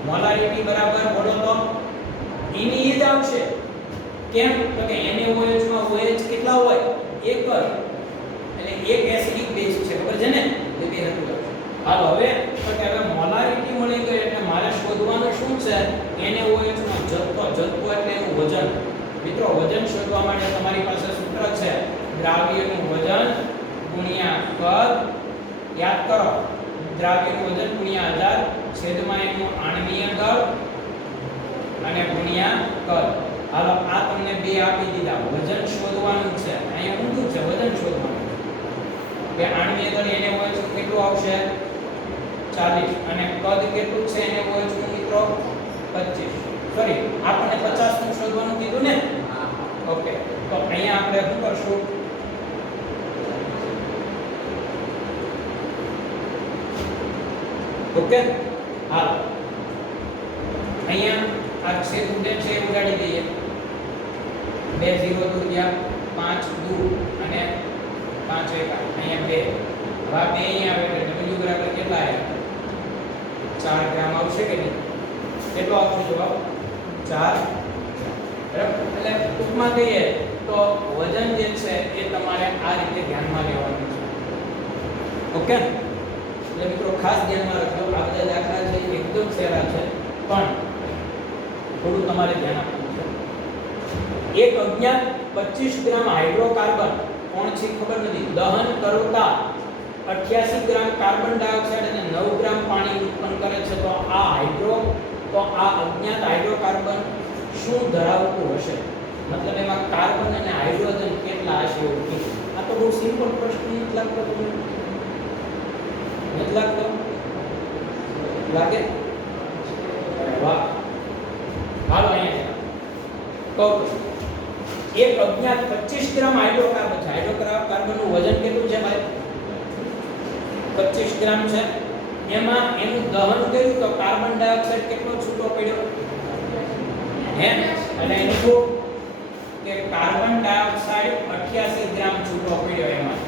મોલારિટી બરાબર બોલો તો એની ઈ જ આવશે કેમ તો કે NaOH માં OH કેટલા હોય એક એટલે એક એસિડિક બેઝ છે ખબર છે ને એ બે હતું હાલો હવે તો કે હવે મોલારિટી મળી ગઈ એટલે મારે શોધવાનું શું છે NaOH નો જથ્થો એટલે એનું વજન મિત્રો વજન શોધવા માટે તમારી પાસે સૂત્ર છે દ્રાવ્યનું વજન ગુણ્યા કદ યાદ કરો દ્રાવ્યનું વજન ગુણ્યા 1000 છેદમાં એનું આણ્વીય દળ અને ગુણ્યા કદ હાલો આ તમને બે આપી દીધા વજન શોધવાનું છે અહીંયા ઊંધું છે વજન શોધવાનું કે આણ્વીય દળ NaOH કેટલું આવશે 40 અને કદ કેટલું છે NaOH નું મિત્રો 25 સોરી આપણને 50 નું શોધવાનું કીધું ને ઓકે તો અહીંયા આપણે શું કરશું ઓકે હાલો અહીંયા આ છેદ ઉડે છે ઉડાડી દઈએ 2 0 દૂર ગયા 5 દૂર અને 5 1 અહીંયા 2 હવે 2 અહીંયા આવે એટલે W બરાબર કેટલા આવ્યા 4 ગ્રામ આવશે કે નહીં કેટલો આવશે જવાબ 4 બરાબર એટલે ટૂંકમાં કહીએ તો વજન જે છે એ તમારે આ રીતે ધ્યાનમાં લેવાનું છે ઓકે, એટલે મિત્રો ખાસ ધ્યાનમાં રાખજો. આ બધા દાખલા છે એકદમ સહેલા છે, પણ થોડું તમારે ધ્યાન આપવું છે. એક અજ્ઞાત 25 ગ્રામ હાઇડ્રોકાર્બન કોણ છે ખબર નથી, દહન કરતા 88 ગ્રામ કાર્બન ડાયોક્સાઇડ અને 9 ગ્રામ પાણી ઉત્પન્ન કરે છે. તો આ અજ્ઞાત હાઇડ્રોકાર્બન શું ધરાવતું હશે? મતલબ એમાં કાર્બન અને હાઇડ્રોજન કેટલા હશે એવું કીધું. આ તો બહુ સિમ્પલ પ્રશ્ન નથી લાગતો તમને? નથી લાગતો? લાગે? વાહ, હાલો અહીંયા કહું. એક અજ્ઞાત 25 ગ્રામ હાઇડ્રોકાર્બન છે. હાઇડ્રોકાર્બનનું વજન કેટલું છે ભાઈ? 25 ગ્રામ છે. એમાં એનું દહન કર્યું તો કાર્બન ડાયોક્સાઇડ કેટલો છૂટો પડ્યો? હે? અને એનું શું કે કાર્બન ડાયોક્સાઇડ 88 ગ્રામ છૂટો પડ્યો એમાં.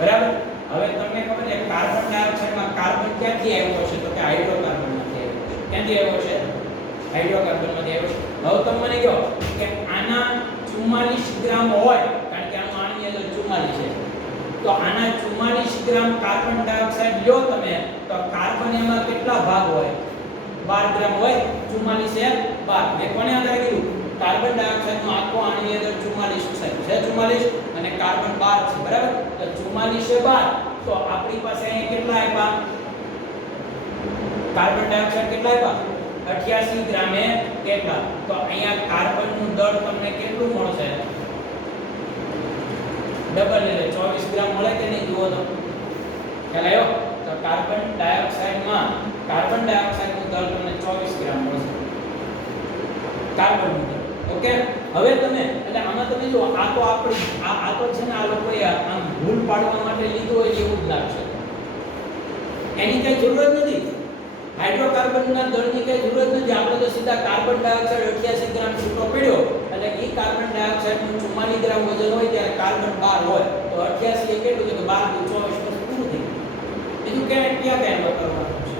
બરાબર? હવે તમને ખબર છે કાર્બન ડાયોક્સાઇડમાં કાર્બન ક્યાંથી આવ્યો છે? તો કે હાઇડ્રોકાર્બનમાંથી આવ્યો છે. ક્યાંથી આવ્યો છે? હાઇડ્રોકાર્બનમાંથી આવ્યો છે. હવે તમે મને કહો કે આના 44 ગ્રામ હોય, કારણ કે આનું આણ્વીય દળ 44 છે, તો આના 44 ગ્રામ કાર્બન ડાયોક્સાઇડ લ્યો તમે, તો કાર્બન એમાં કેટલા ભાગ હોય? 12 ગ્રામ હોય. 44 છે 12. મેં કોને આધારે કીધું? કાર્બન ડાયોક્સાઇડ નો આખો આણ્વીય દળ 44 છે. 44 અને કાર્બન 12 છે. બરાબર? તો 44 છે 12. તો આપણી પાસે અહીં કેટલા આપ્યા? કાર્બન ડાયોક્સાઇડ કેટલા આપ્યા? 88 ગ્રામે કેટલા? તો અહીંયા કાર્બન નું દળ તમને કેટલું મળશે? ડબલ, એટલે 24 ગ્રામ મળે કે નહીં? જુઓ તો ખ્યાલ આવ્યો? તો કાર્બન ડાયોક્સાઇડ નું દળ તમને 24 ગ્રામ મળશે. કાર્બન નું દળ. ઓકે, હવે તમે એટલે આમાં તમે જો આ તો આપણી આ તો છે ને આ લોકોએ આમ ભૂલ પાડવા માટે લીધું હોય એવું જ લાગશે. એની કઈ જરૂર જ નથી. હાઇડ્રોકાર્બનના દળની કઈ જરૂર જ નથી. આપણે તો સીધા કાર્બન ડાયોક્સાઇડ 88 ગ્રામ છૂટો પડ્યો એટલે એ કાર્બન ડાયોક્સાઇડ નું 44 ગ્રામ વજન હોય ત્યારે કાર્બન 12 હોય તો 88 એ કેટલું છે? તો 12 નું 24 પછી પૂરું થઈ ગયું. બીજું ક્યાં કરવાનું છે?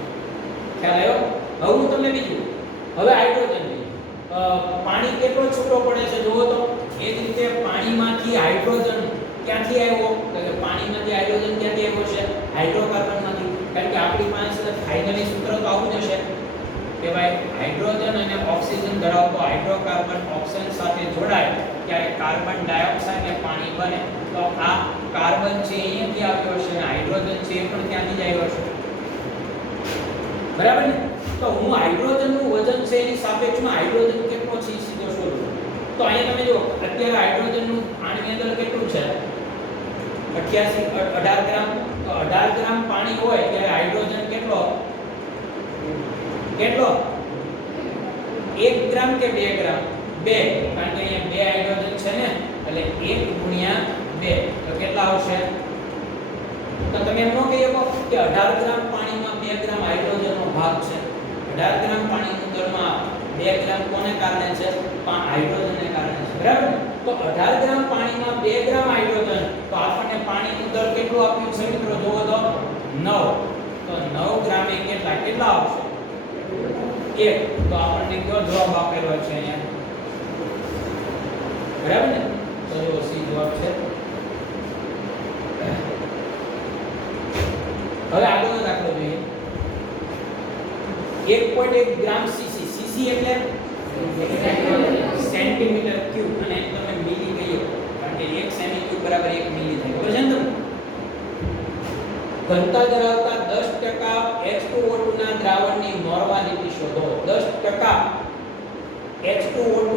ખ્યાલ આવ્યો? હવે હું તમને બીજું, હવે હાઇડ્રોજન પાણી કેટલો છૂટો પડે છે જુઓ તો. એ જ રીતે પાણીમાંથી હાઇડ્રોજન ક્યાંથી આવ્યો? તો કે પાણીમાંથી હાઇડ્રોજન ક્યાંથી આવ્યો છે? હાઇડ્રોકાર્બનમાંથી. કારણ કે આપણી પાસે ફાઇનલી સૂત્ર તો આવું જ હશે કે ભાઈ હાઇડ્રોજન અને ઓક્સિજન ધરાવતો હાઇડ્રોકાર્બન ઓક્સિજન સાથે જોડાય ત્યારે કાર્બન ડાયોક્સાઇડ અને પાણી બને. તો આ કાર્બન છે અહીંયાથી આવ્યો છે અને હાઇડ્રોજન છે એ પણ ત્યાંથી જ આવ્યો છે. બરાબર ને? તો હું હાઇડ્રોજનનું વજન છે એની સાપેક્ષમાં હાઇડ્રોજન કેટલો છે સીધો શોધું. તો અહીંયા તમે જો અત્યારે હાઇડ્રોજનનું આણ્વીય દળ કેટલું છે? 18 ગ્રામ. તો 18 ગ્રામ પાણી હોય ત્યારે હાઇડ્રોજન કેટલો? 1 ગ્રામ કે 2 ગ્રામ? 2, કારણ કે અહીંયા 2 હાઇડ્રોજન છે ને, એટલે 1 ગુણ્યા 2 તો કેટલા આવશે? તો તમે એમ ન કહી શકો કે 18 ગ્રામ પાણીમાં 2 ગ્રામ હાઇડ્રોજનનો ભાગ છે. 18 ગ્રામ પાણીનું દળમાં 2 ગ્રામ કોને કારણે છે? હાઇડ્રોજનને કારણે છે. બરાબર? તો 18 ગ્રામ પાણીમાં 2 ગ્રામ હાઇડ્રોજન, તો આપણને પાણીનું દળ કેટલું આપ્યું છે મિત્રો? જુઓ તો 9. તો 9 ગ્રામે કેટલા આવશે? 1. તો આપણને કયો જવાબ આપેલો છે અહીંયા? બરાબર ને? તો જો સી જવાબ છે. હવે આગળનો દાખલો જોઈએ. 1.1 ગ્રામ સીસી. સીસી એટલે સેન્ટીમીટર ક્યુબ, અને તમે મિલી કહીએ કારણ કે 1 સેમી ક્યુબ બરાબર 1 મિલી થાય. બરાબર છે ને? ઘનતા ધરાવતા 10% H2O2 ના દ્રાવણની નોર્માલિટી શોધો. 10% H2O2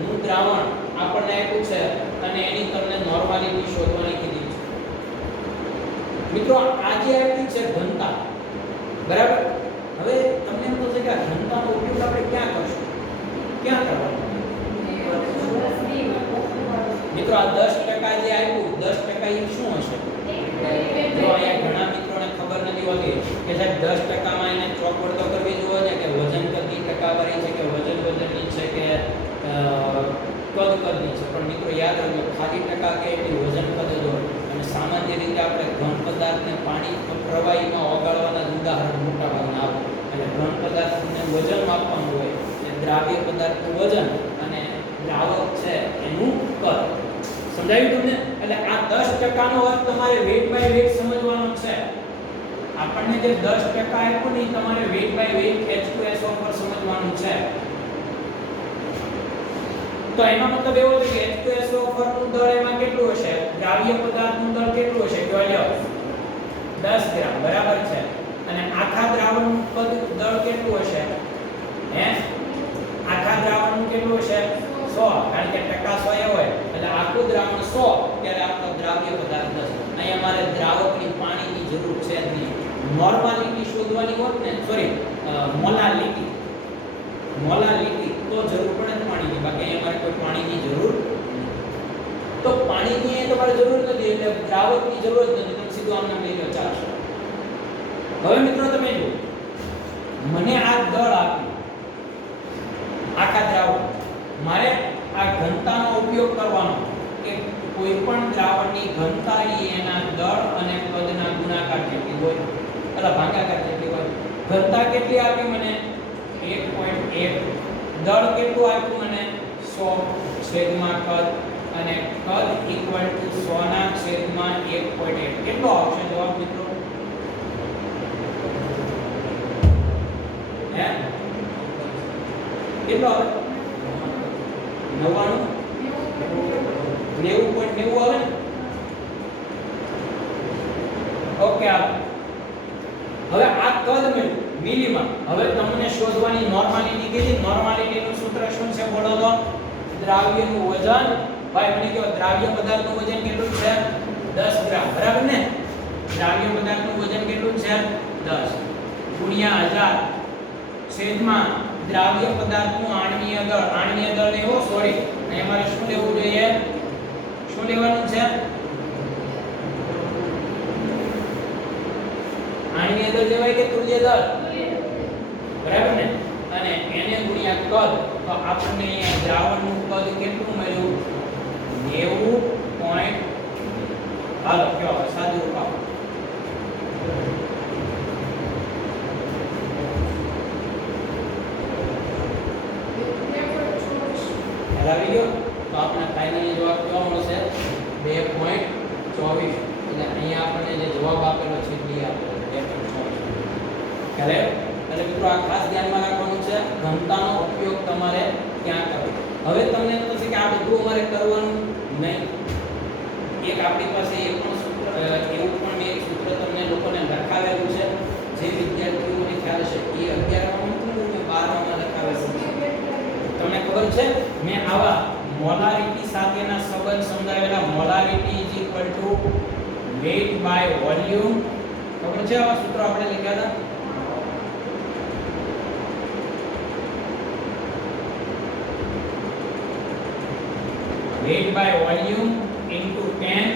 નું દ્રાવણ આપણને આપ્યું છે અને એની તમને નોર્માલિટી શોધવાની કીધી છે. મિત્રો આ જે આપ્યું છે ઘનતા, બરાબર? હવે તમને એમ થશે કે આ ઘનતાનો ઉપયોગ આપણે ક્યાં કરશું? ક્યાં કરવાનો? મિત્રો આ 10% જે આપ્યું 10% એ શું હશે? જો અહીંયા ઘણા મિત્રોને ખબર નથી હોતી કે સાહેબ 10% માં એને ચોકવડ તો કરવી જોઈએ ને કે વજન કદની ટકાવારી છે કે વજનની છે કે કદની છે. પણ મિત્રો યાદ રાખજો ખાલી ટકા કે એટલી વજન કદ જ હોય. અને સામાન્ય રીતે આપણે ઘન પદાર્થને પાણી પ્રવાહીમાં ઓગાળવાના ઉદાહરણ મોટા ભાગના આપે. એટલે ઘન પદાર્થને વજન માપવાનું હોય એટલે દ્રાવ્ય પદાર્થનું વજન અને દ્રાવક છે એનું કદ. સમજાયું તમને? એટલે આ 10% નો અર્થ તમારે વેટ બાય વેટ સમજવાનો આપણને જે 10% આપ્યું ને તમારે weight by weight H2SO પર સમજવાનું છે. તો એનો મતલબ એવો છે કે H2SO પરનું દળ એમાં કેટલું હશે? દ્રાવ્ય પદાર્થનું દળ કેટલું હશે? જો લ્યો 10 ગ્રામ બરાબર છે. અને આખા દ્રાવણનું દળ કેટલું હશે? હે આખા દ્રાવણનું કેટલું હશે? 100, કારણ કે ટકા 100 હોય એટલે આખું દ્રાવણ 100 ત્યારે આપણો દ્રાવ્ય પદાર્થ 10. અહીંયા મારે દ્રાવકની પાણીની જરૂર છે જ નહીં. નોર્માલિટી શોધવાની હોત ને, સોરી મોલાલિટી તો જરૂર પડે ને પાણીની, બાકી અહીંયા મારે કોઈ પાણીની જરૂર નથી. તો પાણીની એ તમારે જરૂર નથી એટલે દ્રાવકની જરૂર જ નથી, તમે સીધું આમ નામ લઈ લો ચાલશે. હવે મિત્રો તમે જુઓ, મને આ દળ આપ્યું આખા દ્રાવણ, મારે આ ઘનતાનો ઉપયોગ કરવાનો કે કોઈ પણ દ્રાવણની ઘનતા એના દળ અને કદના ગુણાકાર જેટલી હોય અથવા ભાગાકાર જેટલી હોય. ઘનતા કેટલી આપી મને? 1.1. દળ કેટલું આપ્યું મને? 100 છેદમાં કદ, અને કદ ઇક્વલ ટુ 100 ના છેદમાં 1.1. કેટલો આવશે જવાબ મિત્રો? હે કેટલો આવે? 99 90.90 આવે ને? ઓકે હવે આ કદ મિલીમાં. હવે તમને શોધવાની નોર્માલિટી કીધી. નોર્માલિટીનું સૂત્ર શું છે બોલો તો? દ્રાવ્યનું વજન ભાઈ મને કહો, દ્રાવ્ય પદાર્થનું વજન કેટલું છે? 10 ગ્રામ બરાબર ને? દ્રાવ્ય પદાર્થનું વજન કેટલું છે? 10 ગુણ્યા 1000 છેદમાં દ્રાવ્ય પદાર્થનું આણ્વીય દળ. આણ્વીય દળ ને એવો સોરી અહીં અમારે શું લેવું જોઈએ? શું લેવાનું છે? આણ્વીય દળ લેવાય કે તુલ્ય દળ? બરાબર ને? અને એને ગુણ્યા કદ, તો આપણને અહીંયા દ્રાવણનું કદ કેટલું મળ્યું? 90. હાલો કયો હવે સાદું રૂપ આવી ગયો. તો આપણે ફાઇનલી જવાબ કેવો મળશે? 2.24. એટલે અહીંયા આપણને જે જવાબ આપેલો છે D આપેલો છે 2.24. ખ્યાલ એટલે મિત્રો આ ખાસ ધ્યાનમાં રાખવાનું છે, ઘનતાનો ઉપયોગ તમારે ક્યાં કરવો. હવે તમને એમ થશે કે આ બધું અમારે કરવાનું નહીં. એક આપણી પાસે એક પણ સૂત્ર, એવું પણ મેં એક સૂત્ર તમને લોકોને લખાવેલું છે, જે વિદ્યાર્થીઓને ખ્યાલ છે એ 11માં મૂકવું ને 12માં લખાવેલું છે. તમને ખબર છે મેં આવા મોલારિટી સાથેના સંબંધ સમજાવેલા. Molarity is equal to weight by volume. ખબર છે આવા સૂત્ર આપણે લખ્યા હતા? વેઇટ બાય વોલ્યુમ ઇન્ટુ 10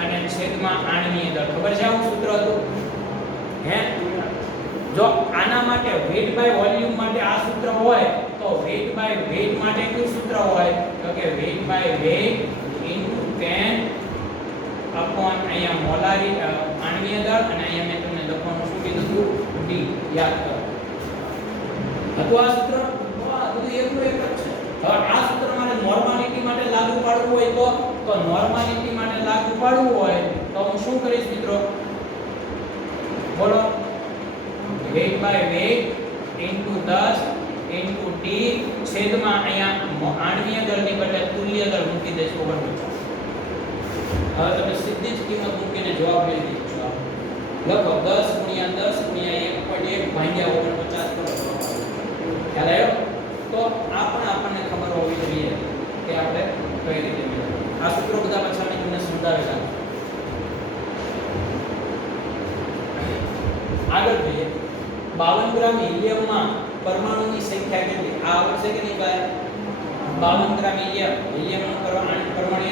અને છેદમાં આણ્વીય દળ. ખબર છે આવું સૂત્ર હતું? હે જો આના માટે વેઇટ બાય વોલ્યુમ માટે આ સૂત્ર હોય તો વેઇટ બાય વેઇટ માટે કયું સૂત્ર હોય? તો કે weight by weight into 10 upon અહીંયા મોલારી આણ્વીય દળ, અને અહીંયા મેં તમને લખવાનું શું કીધું હતું? D. યાદ કરો હતું આ સૂત્ર? આ બધું એકનું એક જ છે. હવે આ સૂત્ર મારે નોર્માલિટી માટે લાગુ પાડવું હોય તો નોર્માલિટી માટે લાગુ પાડવું હોય તો હું શું કરીશ મિત્રો? બોલો. Weight by weight into 10 into D છેદમાં અહીંયા આણ્વીય દળની બદલે તુલ્ય દળ મૂકી દઈશ 49. હવે તમે સીધી જ કિંમત મૂકીને જવાબ મેળવી શકો. લખો 10 ગુણ્યા 10 ગુણ્યા 1.1 ભાગ્યા 49 કરો. ખ્યાલ આવ્યો? તો આ પણ આપણને ખબર હોવી જોઈએ કે આપણે કઈ રીતે મેળવવું. આ સૂત્રો બધા પાછા મેં તમને સમજાવેલા. આગળ જોઈએ. 52 ગ્રામ હિલિયમમાં પરમાણુની સંખ્યા કેટલી? આ આવડશે કે નહીં ભાઈ? 52 ગ્રામ હિલિયમનું પરમાણુ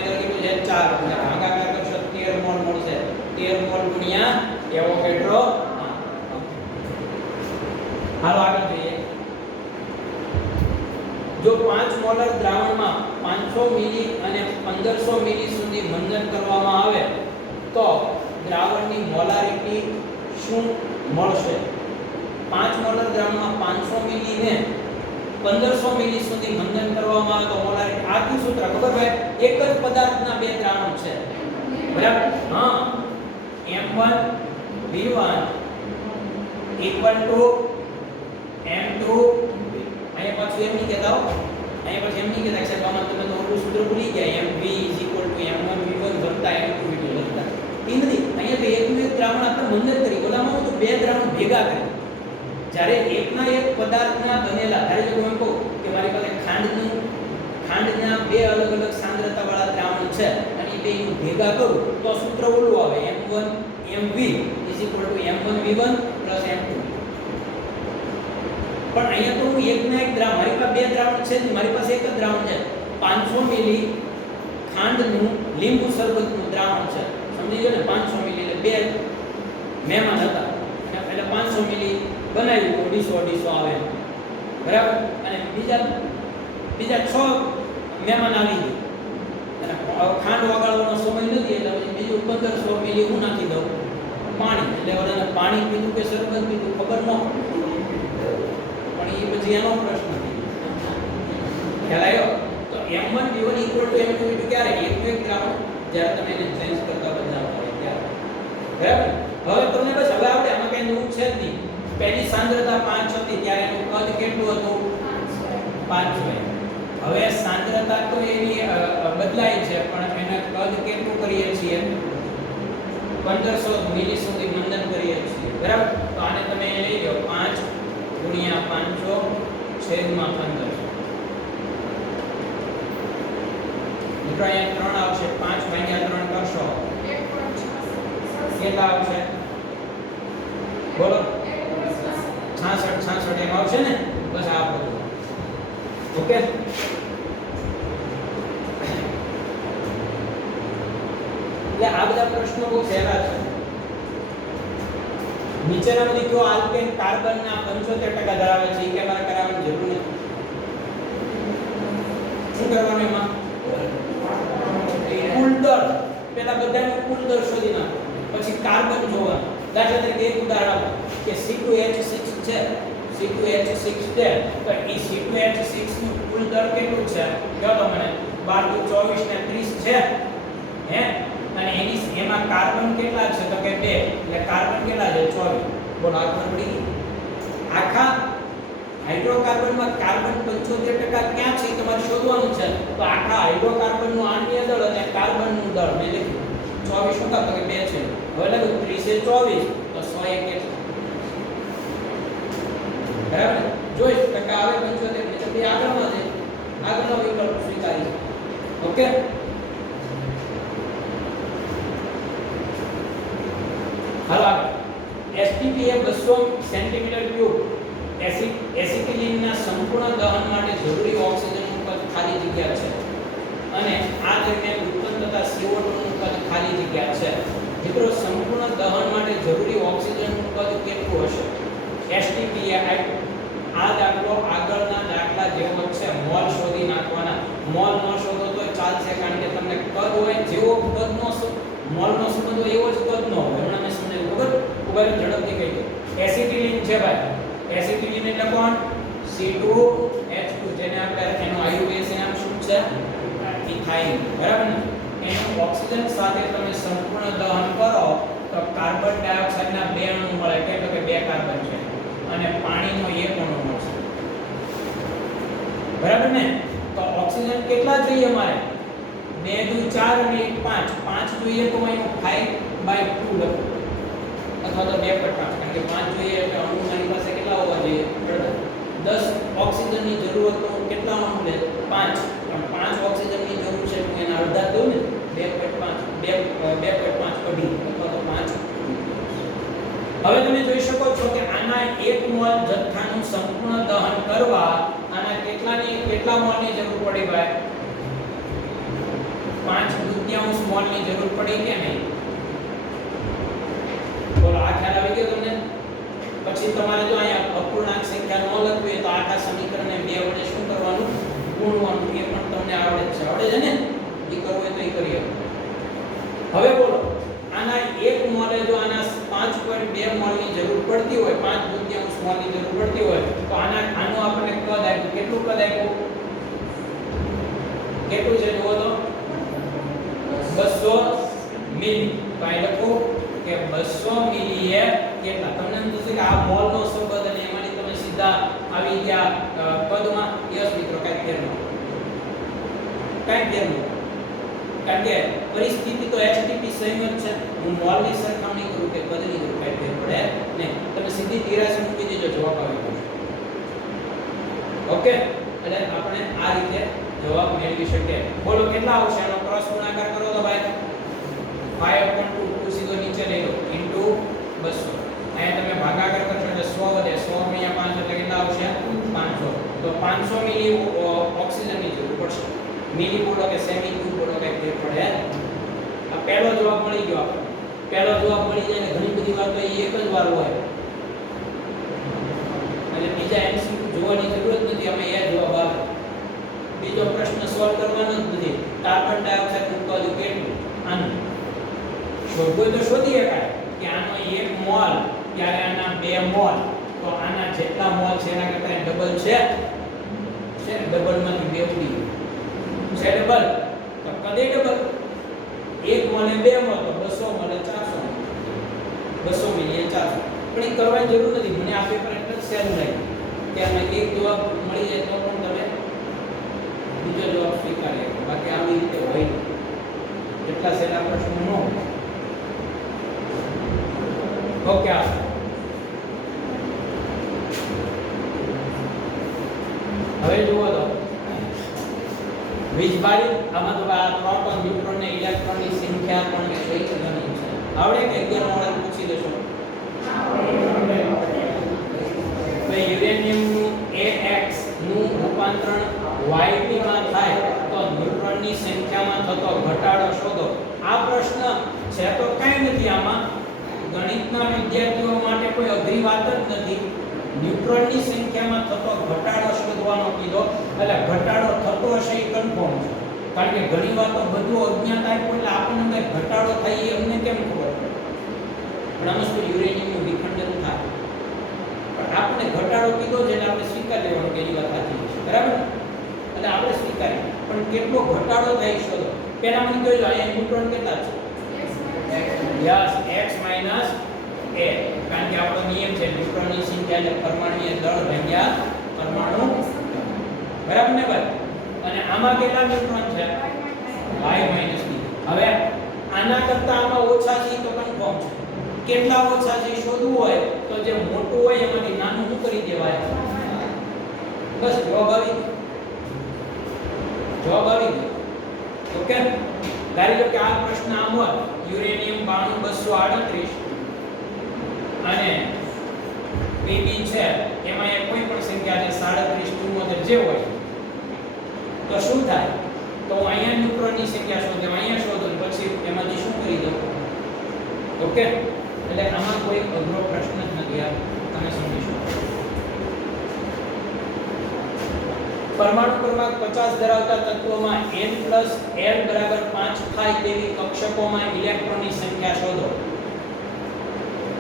દળ કેટલું છે? 4. અને ભાગાકાર કરશો 13 મોલ મળશે. 13 મોલ ગુણ્યા એવોગેડ્રો. હાલો આગળ જોઈએ. જો 5 મોલર દ્રાવણમાં 500 મિલી અને 1500 મિલી સુધી મંથન કરવામાં આવે તો દ્રાવણની મોલારિટી શું મળશે? 5 મોલર દ્રાવણમાં 500 મિલી ને 1500 મિલી સુધી મંથન કરવામાં આવે તો મોલારિટી. આ કયું સૂત્ર ખબર ભાઈ? એક જ પદાર્થના બે દ્રાવણ છે બરાબર? હા, M1 V1 equal to m2 અહીંયા પાછું એમ નહીં કહેતા હો, અહીંયા પછી એમ નહીં કહેતા કે સાહેબ આમાં તમે તો ઓલું સૂત્ર ભૂલી ગયા mv m1 v1 m2 v2 લખતા એ નથી. અહીંયા તો એકનું એક દ્રાવણ આપણે મંજર કરી, ઓલામાં તો બે દ્રાવણ ભેગા કરી. જ્યારે એકના એક પદાર્થના બનેલા, ધારો કે હું એમ કહું કે મારી પાસે ખાંડના બે અલગ અલગ સાંદ્રતા વાળા દ્રાવણ છે અને બે હું ભેગા કરું તો સૂત્ર ઓલું આવે m1 mv m1 v1 m2. પણ અહીંયા તો હું એકના એક દ્રાવણ, મારી પાસે બે દ્રાવણ છે ને, મારી પાસે એક જ દ્રાવણ છે. 500 મિલી ખાંડનું લીંબુ શરબતનું દ્રાવણ છે, સમજી ગયો ને? 500 મિલી એટલે બે મહેમાન હતા એટલે 500 મિલી બનાવ્યું, 150 આવે બરાબર. અને બીજા 6 મહેમાન આવી ગયા અને ખાંડ વગાડવાનો સમય નથી એટલે પછી બીજું 1500 મિલી હું નાખી દઉં પાણી. એટલે ઓલાને પાણી પીધું કે શરબત પીધું ખબર ન પડે, પણ એ પછી એનો પ્રશ્ન ખ્યાલ આવ્યો. તો m1 v1 m2 v2 ક્યારે? એકનું એક દ્રાવણ જ્યારે તમે એને ચેન્જ કરતા બદલાવતા હોય ત્યારે, બરાબર. હવે તમને બસ હવે આવડે, આમાં કઈ નવું છે જ નહીં. પહેલી સાંદ્રતા 5 હતી ત્યારે એનું કદ કેટલું હતું? 5 હવે સાંદ્રતા તો એની બદલાય છે પણ એના કદ કેટલું કરીએ છીએ? 1500 મિલી સુધી મંદન કરીએ છીએ, બરાબર. તો આને તમે લઈ લો 5 ગુણ્યા 500 છેદમાં 1500. મિત્રો અહીંયા 3 આવશે, 5 ભાગ્યા 3 કરશો કેટલા આવશે? બોલો 66 એમ આવશે ને? બસ આ બધું ઓકે. એટલે આ બધા પ્રશ્નો બહુ સહેલા છે. નીચેનામાંથી કયો આલ્કેન કાર્બનના 75% ધરાવે છે એ કેમાં કરાવવાની જરૂર નથી. શું કરવાનું એમાં? કુલ દર, પહેલા બધાનું કુલ દર શોધી નાખો, પછી કાર્બન જોવાનું. દાખલા તરીકે એક ઉદાહરણ આપો કે C2H6 છે, C2H6 છે, તો એ C2H6 નું કુલ દર કેટલું છે? કહો તો મને. 12 * 24 ને 30 છે હે, અને એમાં કાર્બન કેટલા છે? તો કે 2. એટલે કાર્બન કેટલા છે? 24. બોલો આ ખબર પડી ગઈ? આખા હાઇડ્રોકાર્બનમાં કાર્બન 75% ક્યાં છે તમારે શોધવાનું છે. તો આખા હાઇડ્રોકાર્બનનું આણ્વીય દળ અને કાર્બનનું દળ મેં લખ્યું 24 શું કામ? તો કે 2 છે. હવે લખો 30 એ 24 તો 100 એ કેટલું? બરાબર. જોઈશ ટકા આવે 75 એટલે બે આગળમાં છે, આગળનો વિકલ્પ સ્વીકારી. ઓકે. હાલો આગળ. STP એ 200 સેન્ટીમીટર ક્યુબ એસિટિલિનના સંપૂર્ણ દહન માટે જરૂરી ઓક્સિજનનું કદ ખાલી જગ્યા છે અને આ દરમિયાન ઉત્પન્ન થતા CO2 નું કદ ખાલી જગ્યા છે. મિત્રો સંપૂર્ણ દહન માટે જરૂરી ઓક્સિજનનું કદ કેટલું હશે? STP આ દાખલો આગળના દાખલા જેવો છે. મોલ શોધી નાખવાના. મોલ ન શોધો તો ચાલશે, કારણ કે તમને કદ હોય જેવો કદનો મોલ નો સંબંધ હોય એવો જ કદનો હોય. હમણાં મેં સમજાવ્યું, ખબર? ખૂબ જ ઝડપથી કહી દો. એસિટિલિન છે ભાઈ. એસિટિલિન એટલે કોણ? C2H2, જેને આપણે એનો IUPAC નામ શું છે? ઇથાઇન, બરાબર ને? એનું ઓક્સિજન સાથે તમે સંપૂર્ણ દહન કરો તો કાર્બન ડાયોક્સાઇડના 2 અણુ મળે. એટલે કે 2 કાર્બન છે અને પાણીનો 1 અણુ મળશે, બરાબર ને? તો ઓક્સિજન કેટલા જોઈએ અમારે? 2 * 4 અને 1 5. 5 જોઈએ તો એનું 5/2 લખો અથવા તો 2/5, કારણ કે 5 જોઈએ એટલે અણુ મારી પાસે કેટલા હોવા જોઈએ? 10 ઓક્સિજનની જરૂરત તો કેટલા અણુ લે? 5. પણ 5 ઓક્સિજનની જરૂર છે તો એના અડધા દઉં ને, 2.5 કઢી અથવા તો 5. હવે તમે જોઈ શકો છો કે આના 1 મોલ જથ્થાનું સંપૂર્ણ દહન કરવા આના કેટલા મોલની જરૂર પડી ભાઈ? 5/2 મોલની જરૂર પડી કે નહીં? બોલો આ ખ્યાલ આવી ગયો તમને? પછી તમારે જો અહીંયા અપૂર્ણાંક સંખ્યા ન લખવી તો આખા સમીકરણને 2 વડે શું કરવાનું? ગુણવાનું. એ પણ તમને આવડે છે. આવડે છે ને? એ કરવું હોય તો એ કરીએ. હવે બોલો આના 1 મોલે જો આના 5.2 મોલની જરૂર પડતી હોય, 5/2 મોલની જરૂર પડતી હોય તો આનું આપણને કદ આપ્યું. કેટલું કદ આપ્યું? કેટલું છે જુઓ તો? 200 મિલી. તો અહીં લખો કે 200 મિલી એ કેટલા? તમને એમ થશે કે આ મોલ નો સંબંધ અને એમાંની તમે સીધા આવી ગયા પદમાં યસ મિત્રો કઈ ફેર ન કઈ ફેર ન કારણ કે પરિસ્થિતિ તો એચટીપી સેમ જ છે હું મોલ ની સરખામણી કરું કે પદની કરું કઈ ફેર પડે નહીં તમે સીધી 83 મૂકી દેજો જવાબ આવી જશે ઓકે એટલે આપણે આ રીતે જવાબ મેળવી શકીએ બોલો કેટલા આવશે આનો ક્રોસ ગુણાકાર કરો તો ભાઈ 5.2 સીધો નીચે લઈ લો ઇન્ટુ 200 અહીંયા તમે ભાગાકાર કરશો એટલે 100 વધે 100 માં 5 એટલે કેટલા આવશે 500 તો 500 મિલી ઓક્સિજનની જરૂર પડશે મિલી બોલો કે સેમી ક્યુબ બોલો કે ફેર પડે આ પહેલો જવાબ મળી ગયો આપણે પહેલો જવાબ મળી જાય ને ઘણી બધી વાર તો એ એક જ વાર હોય એટલે બીજા એમસીક્યુ જોવાની જરૂર જ નથી અમે એ જવાબ આવે બીજો પ્રશ્ન સોલ્વ કરવાનો જ નથી કાર્બન ડાયોક્સાઇડ ઉત્પાદન કેટલું આનું શોધવું તો શોધી શકાય કે આનો 1 મોલ ત્યારે આના 2 મોલ તો આના જેટલા મોલ છે એના કરતા ડબલ છે ડબલ માંથી 2 ઉડી છે ડબલ તો કદે ડબલ 1 મોલ ને 2 મોલ તો 200 મોલ 400 200 મિલી 400 પણ એ કરવાની જરૂર નથી મને આ પેપર એટલે જ સહેલું લાગ્યું કે આમાં એક જવાબ મળી જાય તો પણ તમે બીજો જવાબ સ્વીકારી શકો બાકી આવી રીતે હોય એટલા સહેલા પ્રશ્નો ન હોય ઓકે હવે જુઓ તો વીજભારિત આમાં તો આ પ્રોટોન ન્યુટ્રોન ને ઇલેક્ટ્રોન ની સંખ્યા પણ કઈ કરવાની છે આવડે કે 11 વાળા પૂછી લેશો તો યુરેનિયમ નું AX નું રૂપાંતરણ YP માં થાય તો ન્યુટ્રોન ની સંખ્યામાં થતો ઘટાડો શોધો આ પ્રશ્ન છે તો કઈ નથી આમાં ગણિતના વિદ્યાર્થીઓ માટે કોઈ અઘરી વાત જ નથી ન્યુટ્રોન ની સંખ્યામાં થતો ઘટાડો શોધવાનો કીધો એટલે ઘટાડો થતો હશે એ કન્ફર્મ છે કારણ કે ઘણી વાર તો બધું અજ્ઞાત આપ્યું એટલે આપણને કઈ ઘટાડો થાય એ અમને કેમ ખબર પડે પણ આમાં શું યુરેનિયમનું વિખંડન થાય પણ આપણે ઘટાડો કીધો છે એટલે આપણે સ્વીકાર લેવાનું કે એ વાત સાચી છે બરાબર એટલે આપણે સ્વીકારીએ પણ કેટલો ઘટાડો થાય શોધો પહેલા મને જોઈ લો અહીંયા ન્યુટ્રોન કેટલા છે યસ x - a કારણ કે આપણો નિયમ છે ન્યુટ્રોનની સંખ્યા એટલે પરમાણુય દળ ભાગ્યા પરમાણુ બરાબર ને ભાઈ અને આમાં કેટલા ન્યુટ્રોન છે y - b હવે આના કરતા આમાં ઓછા છે તો કન્ફર્મ છે કેટલા ઓછા છે શોધવું હોય તો જે મોટું હોય એમાંથી નાનું શું કરી દેવાય બસ જવાબ આવી ઓકે ધારી લો કે આ પ્રશ્ન આમ હોય યુરેનિયમ 92238 અને Pb છે એમાં એક કોઈ પણ સંખ્યા છે 37 74 જે હોય તો શું થાય તો અહીંયા ન્યુટ્રોનની સંખ્યા શોધો અહીંયા શોધો પછી એમાંથી શું કરી દો ઓકે એટલે આમાં કોઈ અઘરો પ્રશ્ન જ નથી આ તમે સમજી શકો પરમાણુ ક્રમાંક 50 ધરાવતા તત્વોમાં n + l = 5 થાય તેવી કક્ષકોમાં ઇલેક્ટ્રોનની સંખ્યા શોધો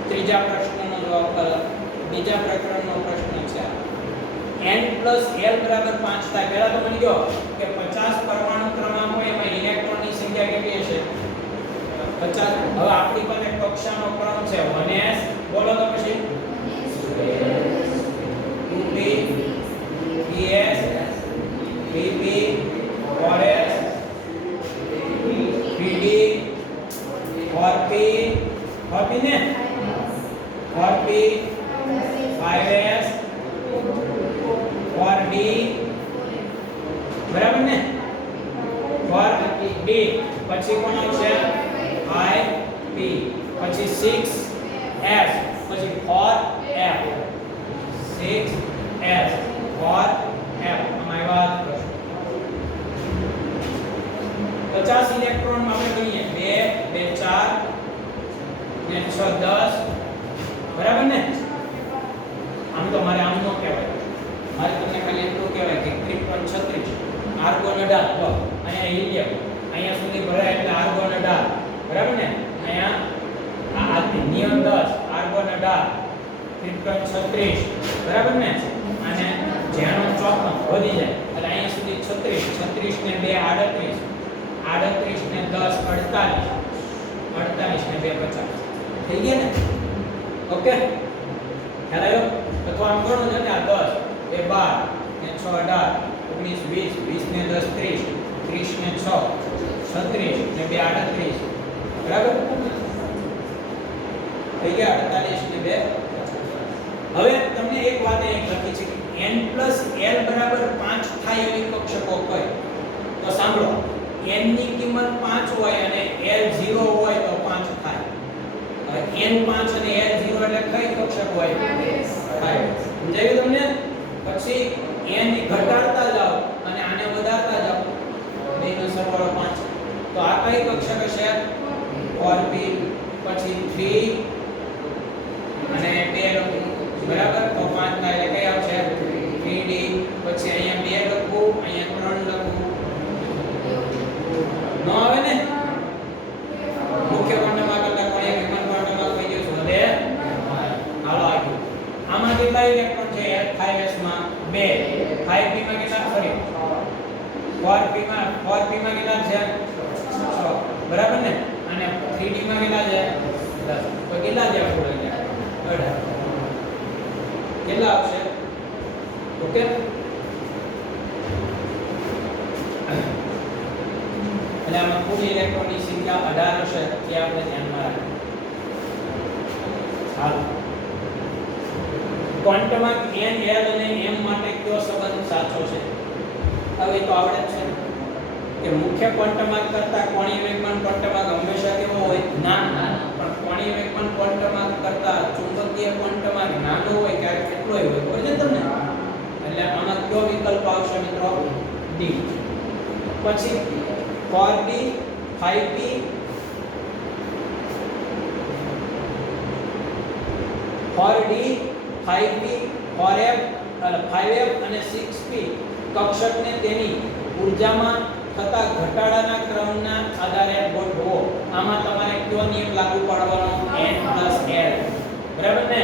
ત્રીજા પ્રશ્નનો જવાબ કરો બીજા પ્રકરણનો પ્રશ્ન છે n + l = 5 થાય પહેલા તો મળી ગયો કે 50 પરમાણુ ક્રમાંક હોય એમાં ઇલેક્ટ્રોનની સંખ્યા કેટલી હશે 50 હવે આપણી પાસે કક્ષાનો ક્રમ છે 1s બોલો તો પછી 2p 3s 3p 4s 3d 4p 4p ને 4p 5s 4d બરાબર ને 4d પછી કોણ આવશે 5p પછી 6s પછી 4f 6s 4f અમારી વાત 50 ઇલેક્ટ્રોન માં આપણે ગણીએ 2 2 4 ને 6 10 બરાબર ને આમ તો મારે આમ નો કહેવાય મારે તમને ખાલી એટલું કહેવાય કે ક્રિપ્ટોન 36 આર્ગોન 18 તો અહીંયા હિલિયમ અહીંયા સુધી ભરાય એટલે આર્ગોન 18 બરાબર ને અહીંયા આ નિયમ 10 આર્ગોન 18 ક્રિપ્ટોન 36 બરાબર ને અને જેનો ચોકનો વધી જાય એટલે અહીંયા સુધી 36 36 ને 2 38 38 ને 10 48 48 ને 2 50 થઈ ગયા ને ઓકે ખ્યાલ આવ્યો? અથવા આમ ગણો છે ને આ 10 એ 12 ને 6 18 19 20 20 ને 10 30 30 ને 6 36 ને 2 38 બરાબર થઈ ગયા 48 ને 2 હવે તમને એક વાત અહીં લખી છે કે n l બરાબર 5 થાય એવી કક્ષકો કઈ? તો સાંભળો n ની કિંમત 5 હોય અને l 0 હોય તો 5 થાય. હવે n 5 અને l 0 એટલે કઈ કક્ષક હોય? 5. સમજાયું તમને? પછી n ઘટાડતા જાઓ અને આને વધારતા જાઓ બેનો સરવાળો 5. તો આ કઈ કક્ષક હશે? 4p. પછી 3 અને 2 લખું બરાબર તો 5 થાય એટલે કઈ આવશે? 3d. પછી અહીંયા 2 લખું અહીંયા 3 લખું નો આવે ને? મુખ્ય ક્વોન્ટમમાં કરતા કોઈ વિમાન ક્વોન્ટમમાં કોઈ દિવસ વધે? હાલો આગળ. આમાં કેટલા ઇલેક્ટ્રોન છે? 5s માં 2. 5p માં કેટલા? સોરી 4p માં કેટલા છે? 6 બરાબર ને? અને 3d માં કેટલા છે? 10. તો કેટલા છે પૂરા છે? 18. કેટલા આવશે? ઓકે એટલે આમાં કુલ ઇલેક્ટ્રોનની સંખ્યા 18 હશે તે આપણે ધ્યાનમાં રાખીએ. હાલો ક્વોન્ટમમાં n l અને m માટે કયો સંબંધ સાચો છે? હવે તો આવડે છે કે મુખ્ય ક્વોન્ટમમાં કરતા કોણીય વેગમાન ક્વોન્ટમમાં હંમેશા કેવો હોય? નાનો. પણ કોણીય વેગમાન ક્વોન્ટમમાં કરતા ચુંબકીય ક્વોન્ટમમાં નાનો હોય ક્યારેક કેટલો હોય ખબર છે તમને? એટલે આમાં કયો વિકલ્પ આવશે મિત્રો? d. પછી 4d 5p 4d 5p 4f અને 5f અને 6p કક્ષકને તેની ઊર્જામાં થતા ઘટાડાના ક્રમના આધારે ગોઠવો. આમાં તમારે કયો નિયમ લાગુ પાડવાનો? n l. બરાબર ને?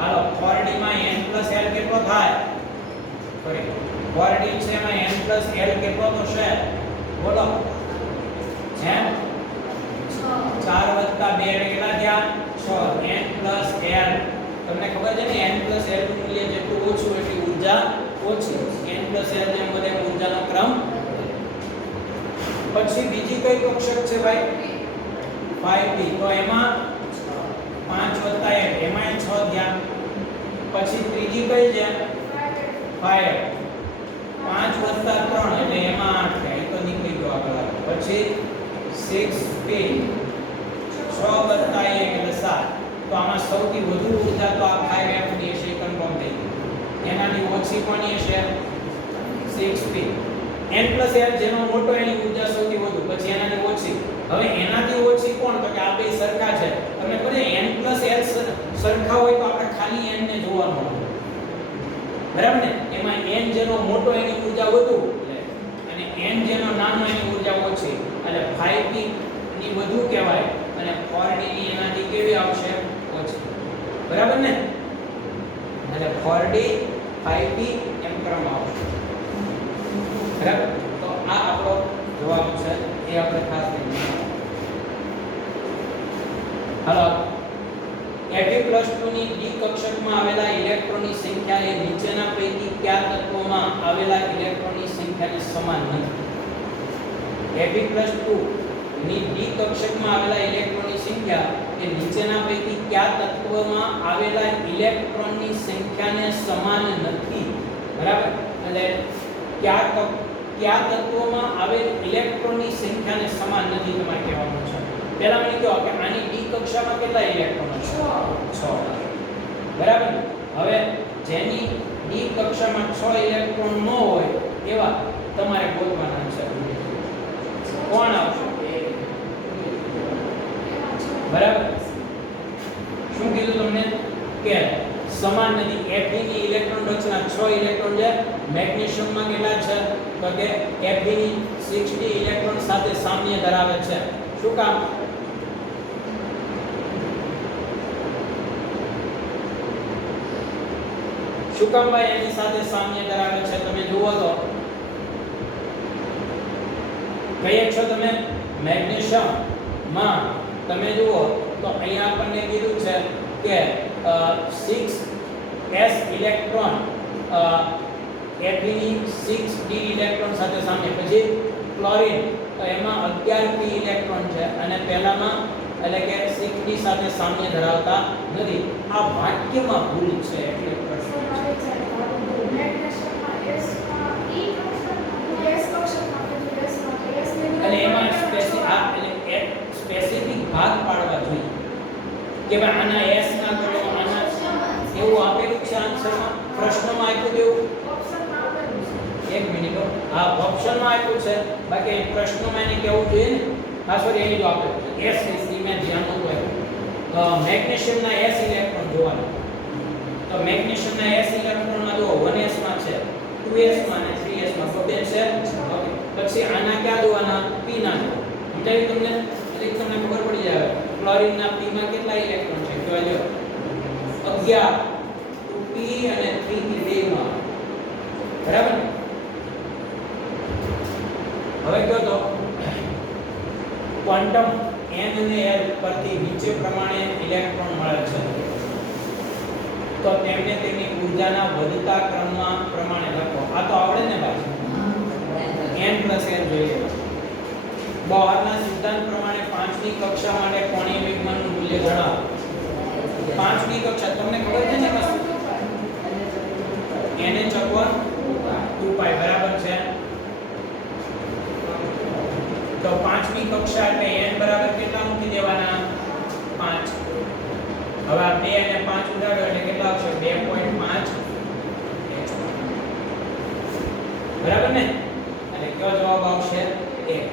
હાલો 4d માં n l કેટલો થાય? સોરી 4d છે એમાં n l કેટલો થશે? બોલો. છે 4 + 2 એટલે કેટલા થયા? 6. n l. તમને ખબર છે ને n l નું મૂલ્ય જેટલું ઓછું એટલી ઊર્જા ઓછી. n l ને બધે ઊર્જાનો ક્રમ. પછી બીજી કઈ કક્ષક છે ભાઈ? 5p. તો એમાં 5 + 1 એમાં 6 થયા. પછી ત્રીજી કઈ છે? 5. 5 + 3 એટલે એમાં 8 થાય. એ તો નીકળી ગયો આગળ. પછી 6p 6 + 1 એટલે 7. તો આમાં સૌથી વધુ ઊર્જા તો આ 5f ની છે કન્ફર્મ થઈ ગઈ. એનાથી ઓછી કોની હશે? 6p. n + l જેનો મોટો એની ઊર્જા સૌથી વધુ, પછી એનાથી ઓછી. હવે એનાથી ઓછી કોણ? તો કે આ બે સરખા છે. તમને ખબર છે n + l સરખા હોય તો આપણે ખાલી n ને જોવાનું હોય. બરાબર ને? એમાં n જેનો મોટો એની ઊર્જા વધુ અને n જેનો નાનો એની ઊર્જા ઓછી. એટલે 5p ની વધુ કહેવાય અને 4d ની એનાથી કેવી આવશે? ઓછી. બરાબર ને? એટલે 4d 5p એમ ક્રમ આવશે. બરાબર? તો આ આપણો જવાબ છે. એ આપણે ખાસ ધ્યાન હાલો Fe+2 ની d કક્ષકમાં આવેલા ઇલેક્ટ્રોનની સંખ્યા એ નીચેના પૈકી કયા તત્વોમાં આવેલા ઇલેક્ટ્રોનની સંખ્યાને સમાન નથી? Fe+2 ની d કક્ષકમાં આવેલા ઇલેક્ટ્રોનની સંખ્યા એ નીચેના પૈકી કયા તત્વમાં આવેલા ઇલેક્ટ્રોનની સંખ્યાને સમાન નથી? બરાબર? એટલે કયા તત્વોમાં આવેલ ઇલેક્ટ્રોનની સંખ્યાને સમાન નથી તમારે કહેવાનું છે. પહેલા મને કહો કે આની d કક્ષામાં કેટલા ઇલેક્ટ્રોન છે? 6. બરાબર? હવે જેની d કક્ષામાં 6 ઇલેક્ટ્રોન ન હોય એવા તમારે ગોતવાના છે. કોણ આવશે? બરાબર? શું કીધું તમને? કે સમાન નથી. Fe ની ઇલેક્ટ્રોન રચના 6 ઇલેક્ટ્રોન છે. મેગ્નેશિયમમાં કેટલા છે? તો કે Fe ની 60 ઇલેક્ટ્રોન સાથે સામ્ય ધરાવે છે. શું કામ? શું કામ ભાઈ એની સાથે સામ્ય ધરાવે છે? તમે જુઓ તો કહીએ છો તમે મેગ્નેશિયમ માં તમે જુઓ તો અહીંયા આપણને કીધું છે કે 6 s ઇલેક્ટ્રોન Fe ની 6d ઇલેક્ટ્રોન સાથે સામે, પછી ક્લોરીન તો એમાં 11p ઇલેક્ટ્રોન છે અને પહેલામાં એટલે કે 6d સાથે સામ્ય ધરાવતા નથી. આ વાક્યમાં ભૂલ છે એટલે પ્રશ્ન છે. અને એમાં સ્પેસિફિક ભાગ પાડવા જોઈએ કે ભાઈ આના s ના કરો આના એવું આપેલું છે આન્સરમાં, પ્રશ્નમાં આપ્યું દેવું એક મિનિટ હા ઓપ્શનમાં આપ્યું છે, બાકી પ્રશ્નમાં એને કેવું જોઈએ ને આ સોરી એ જો આપેલું છે s ની મેં ધ્યાન નહોતું આપ્યું. મેગ્નેશિયમના s ઇલેક્ટ્રોન જોવાના, તો મેગ્નેશિયમના s ઇલેક્ટ્રોનમાં જો 1s માં છે, 2s માં અને 3s માં બે છે. ઓકે પછી આના ક્યાં જોવાના p ના જો સમજાયું તમને, એટલે તમને ખબર પડી જાય ક્લોરીન ના p માં કેટલા ઇલેક્ટ્રોન છે કયો લ્યો 11 2p અને 3p માં બરાબર ને. હવે કયો તો ક્વોન્ટમ n અને l પરથી નીચે પ્રમાણે ઇલેક્ટ્રોન મળે છે તો તેમને તેમની ઊર્જાના વધતા ક્રમમાં પ્રમાણે લખો. આ તો આવડે ને ભાઈ n + l જોઈએ. બોહરના સિદ્ધાંત પ્રમાણે 5મી કક્ષા માટે કોણીય વેગમાનનું મૂલ્ય જણાવો. 5મી કક્ષા તમને ખબર છે ને કશું nh/2π બરાબર છે. તો 5મી કક્ષા એટલે n બરાબર કેટલા મૂકી દેવાના 5. હવે આ 2 અને 5 ઉડાડો એટલે કેટલા આવશે 2.5 બરાબર ને, એટલે કયો જવાબ આવશે 1.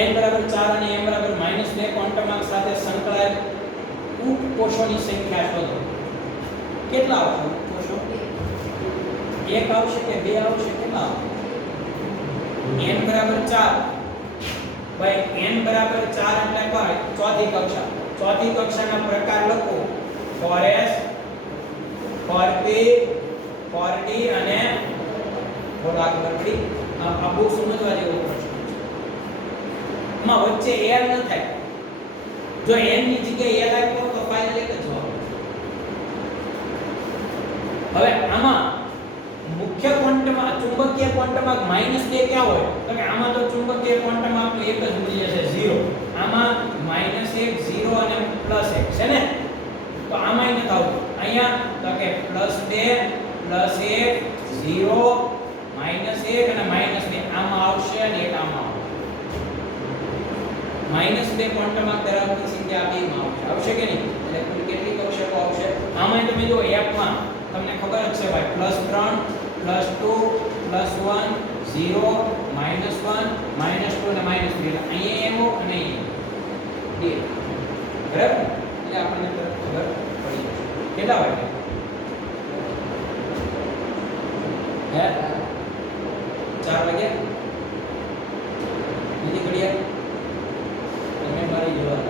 n બરાબર 4 અને m બરાબર -2 ક્વોન્ટમ આંક સાથે સંકળાયેલ ઉપકોષોની સંખ્યા શોધો. કેટલા આવશે ઉપકોષો? 1 આવશે કે 2 આવશે? કેટલા આવશે? n બરાબર 4 ભાઈ n બરાબર 4 એટલે કઈ ચોથી કક્ષા. ચોથી કક્ષાના પ્રકાર લખો 4s 4p 4d અને થોડા આગળ વધી આ બહુ સમજવા જેવો પ્રશ્ન માં વચ્ચે l ન થાય. જો n ની જગ્યાએ l આપ્યો તો ફાઇનલ એક જ જવાબ. હવે આમાં મુખ્ય ક્વોન્ટમ ચુંબકીય ક્વોન્ટમ આંક -2 ક્યાં હોય તો કે આમાં તો ચુંબકીય ક્વોન્ટમ આંકનું એક જ મૂલ્ય છે 0. આમાં -1 0 અને +1 છે ને, તો આમાંય નથી આવતું. અહીંયા તો કે +2 +1 0 -1 અને -2 આમાં આવશે અને એક આમાં -2 ક્વોન્ટમ આંક ધરાવતી સંખ્યા આ બેમાં આવશે કે નહીં, એટલે કુલ કેટલી કક્ષકો આવશે? આમાં તમે જો f માં તમને ખબર જ છે ભાઈ +3 +2 +1 0 -1 -2 અને -3 અહીંયા એવો અને અહીંયા 2 બરાબર, એટલે આપણને તરત ખબર પડી જશે. કેટલા વાગે હે 4 વાગ્યા નથી ઘડિયાળ તમે મારી જવા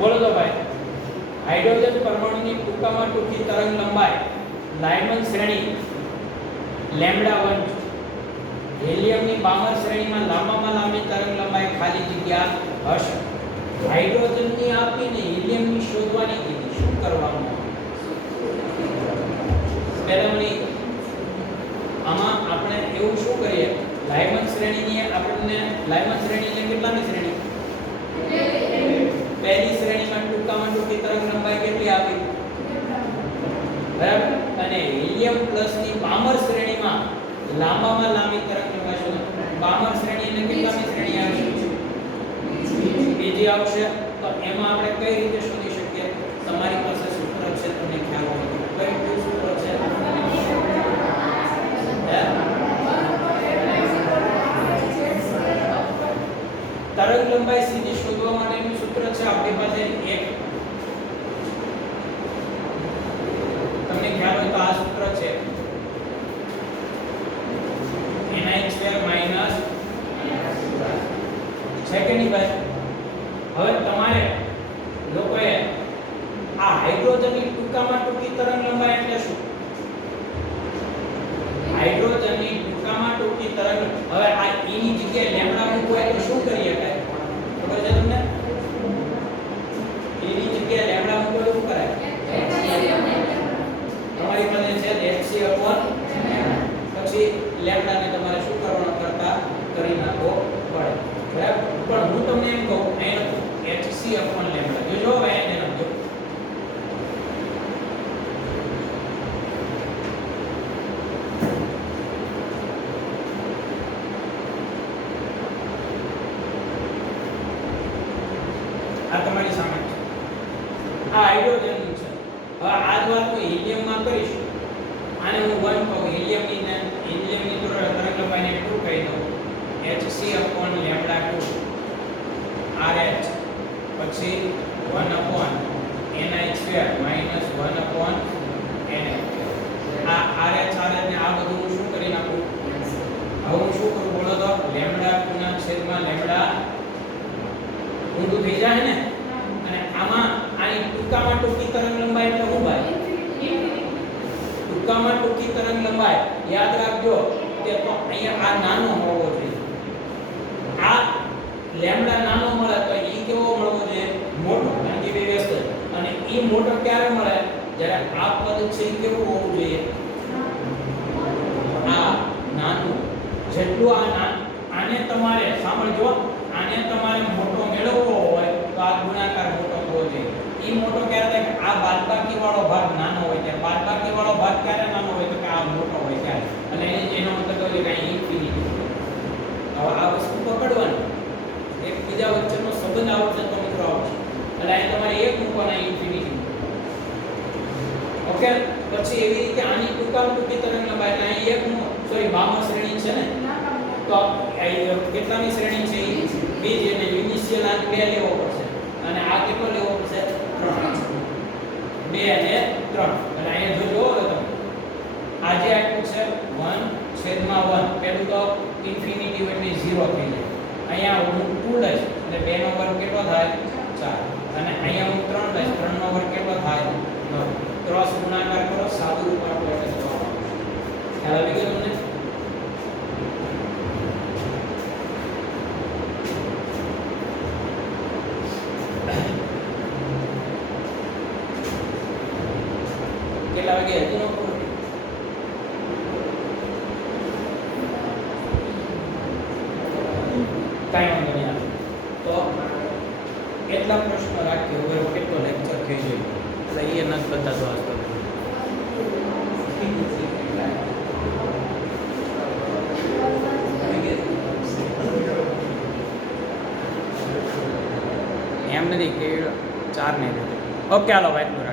બોલો તો ભાઈ. હાઇડ્રોજન પરમાણુની ટૂંકામાં ટૂંકી તરંગ લંબાઈ લાયમન શ્રેણી λ1, હેલિયમની બામર શ્રેણીમાં લાંબામાં લાંબી તરંગ લંબાઈ ખાલી જગ્યા હશે. હાઇડ્રોજનની આપીને હિલિયમની શોધવાની કીધી, શું કરવાનું? પહેલા મને આમાં આપણે એવું શું કરીએ, લાયમન શ્રેણીની આપણને લાયમન શ્રેણી એટલે કેટલામી શ્રેણી? પહેલી શ્રેણીમાં ટૂંકામાં ટૂંકી તરંગ લંબાઈ કેટલી આપી? બરાબર. અને હિલિયમ પ્લસ ની બામર શ્રેણીમાં લાંબામાં લાંબી તરંગ લંબાઈ શોધો. બામર શ્રેણી એટલે કેટલામી શ્રેણી આવશે? બીજી આવશે. તો એમાં આપણે કઈ રીતે શોધી શકીએ? તમારી પાસે સૂત્ર છે, તમને ખ્યાલ હોય કયું સૂત્ર છે? તરંગ લંબાઈ સીધી શોધવા માટેનું સૂત્ર છે આપણી પાસે એક, તમને ખ્યાલ હોય તો આ સૂત્ર છે ni² - જગ્યાએ લેમ્બડા મૂકવું હોય તો શું કરી શકાય ખબર છે તમને e ની જગ્યાએ લેમ્બડા મૂકવું તો શું કરાય તમારી પાસે છે hc upon પછી લેમ્બડા ને તમારે શું કરવાનો કરતા કરી નાખવો પડે બરાબર પણ હું તમને એમ કહું અહીંયા hc upon લેમ્બડા જોજો હવે એને સમજો આ તમારી સામે છે આ હાઇડ્રોજન છે હવે આ જ વાત હું હિલિયમ માં કરીશ આને હું 1 કહું હિલિયમ ની તરંગ લંબાઈને 2 કહી દઉં hc upon lambda 2 rh પછી 1 upon ni square minus 1 upon ni આ rh ને આ બધું હું શું કરી નાખું હવે હું શું કરું બોલો તો લેમ્બડા ગુણ્યા છેદમાં લેમ્બડા ઊંધું થઈ જાય ને અને આમાં આની ટૂંકામાં ટૂંકી તરંગ લંબાઈ એટલે શું ભાઈ ટૂંકામાં ટૂંકી તરંગ લંબાઈ યાદ રાખજો કે તો અહીંયા આ નાનો હોવો જોઈએ આ લેમ્બડા નાનો મળે તો ઈ કેવો મળવો જોઈએ મોટો કારણ કે બે વ્યસ્ત અને ઈ મોટો ક્યારે મળે જ્યારે આ પદ છે ઈ કેવું હોવું જોઈએ આ નાનું જેટલું આને તમારે સાંભળજો આને તમારે મોટો મેળવવો હોય તો આ ગુણાકાર મોટો હોવો જોઈએ ઈ મોટો ક્યારે થાય કે આ બાદબાકી વાળો ભાગ નાનો હોય ત્યારે બાદબાકી વાળો ભાગ ક્યારે નાનો હોય તો કે આ મોટો હોય ત્યારે અને એનો મતલબ એ કે ઇન્ફિનિટી હવે આ વસ્તુ પકડવાની એક બીજા વચ્ચેનો સંબંધ આવશે તો મિત્રો આવશે એટલે અહીં તમારે એક મૂકવાના ઇન્ફિનિટી ઓકે પછી એવી રીતે આની ટૂંકામાં ટૂંકી તરંગ લંબાઈ એટલે અહીં એક સોરી 52 શ્રેણી છે ને તો કેટલાની શ્રેણી છે બીજ એટલે ઇનિશિયલ આ 2 લેવો પડશે અને આ કેટલો લેવો પડશે 3 2 અને 3 અને અહીંયા જોજો તમે આ જે આપ્યું છે 1/1 પેલું તો ઇન્ફિનિટી એટલે 0 થઈ જાય અહીંયા હું 2 લઈશ એટલે 2 નો વર્ગ કેટલો થાય 4 અને અહીંયા હું 3 લઈશ 3 નો વર્ગ કેટલો થાય 9 ક્રોસ ગુણાકાર કરો સાદું રૂપ આપો એટલે જવાબ આવશે ખ્યાલ આવી ગયો તમને કેટલા વાગે હજી નો કાઈ વાંધો નહીં તો એટલા પ્રશ્ન રાખ્યો હવે કેટલો લેક્ચર થઈ ગયો એટલે એ નથી બતાતો આજકાલ એમ નથી કે 4 ને ઓકે હાલો ભાઈ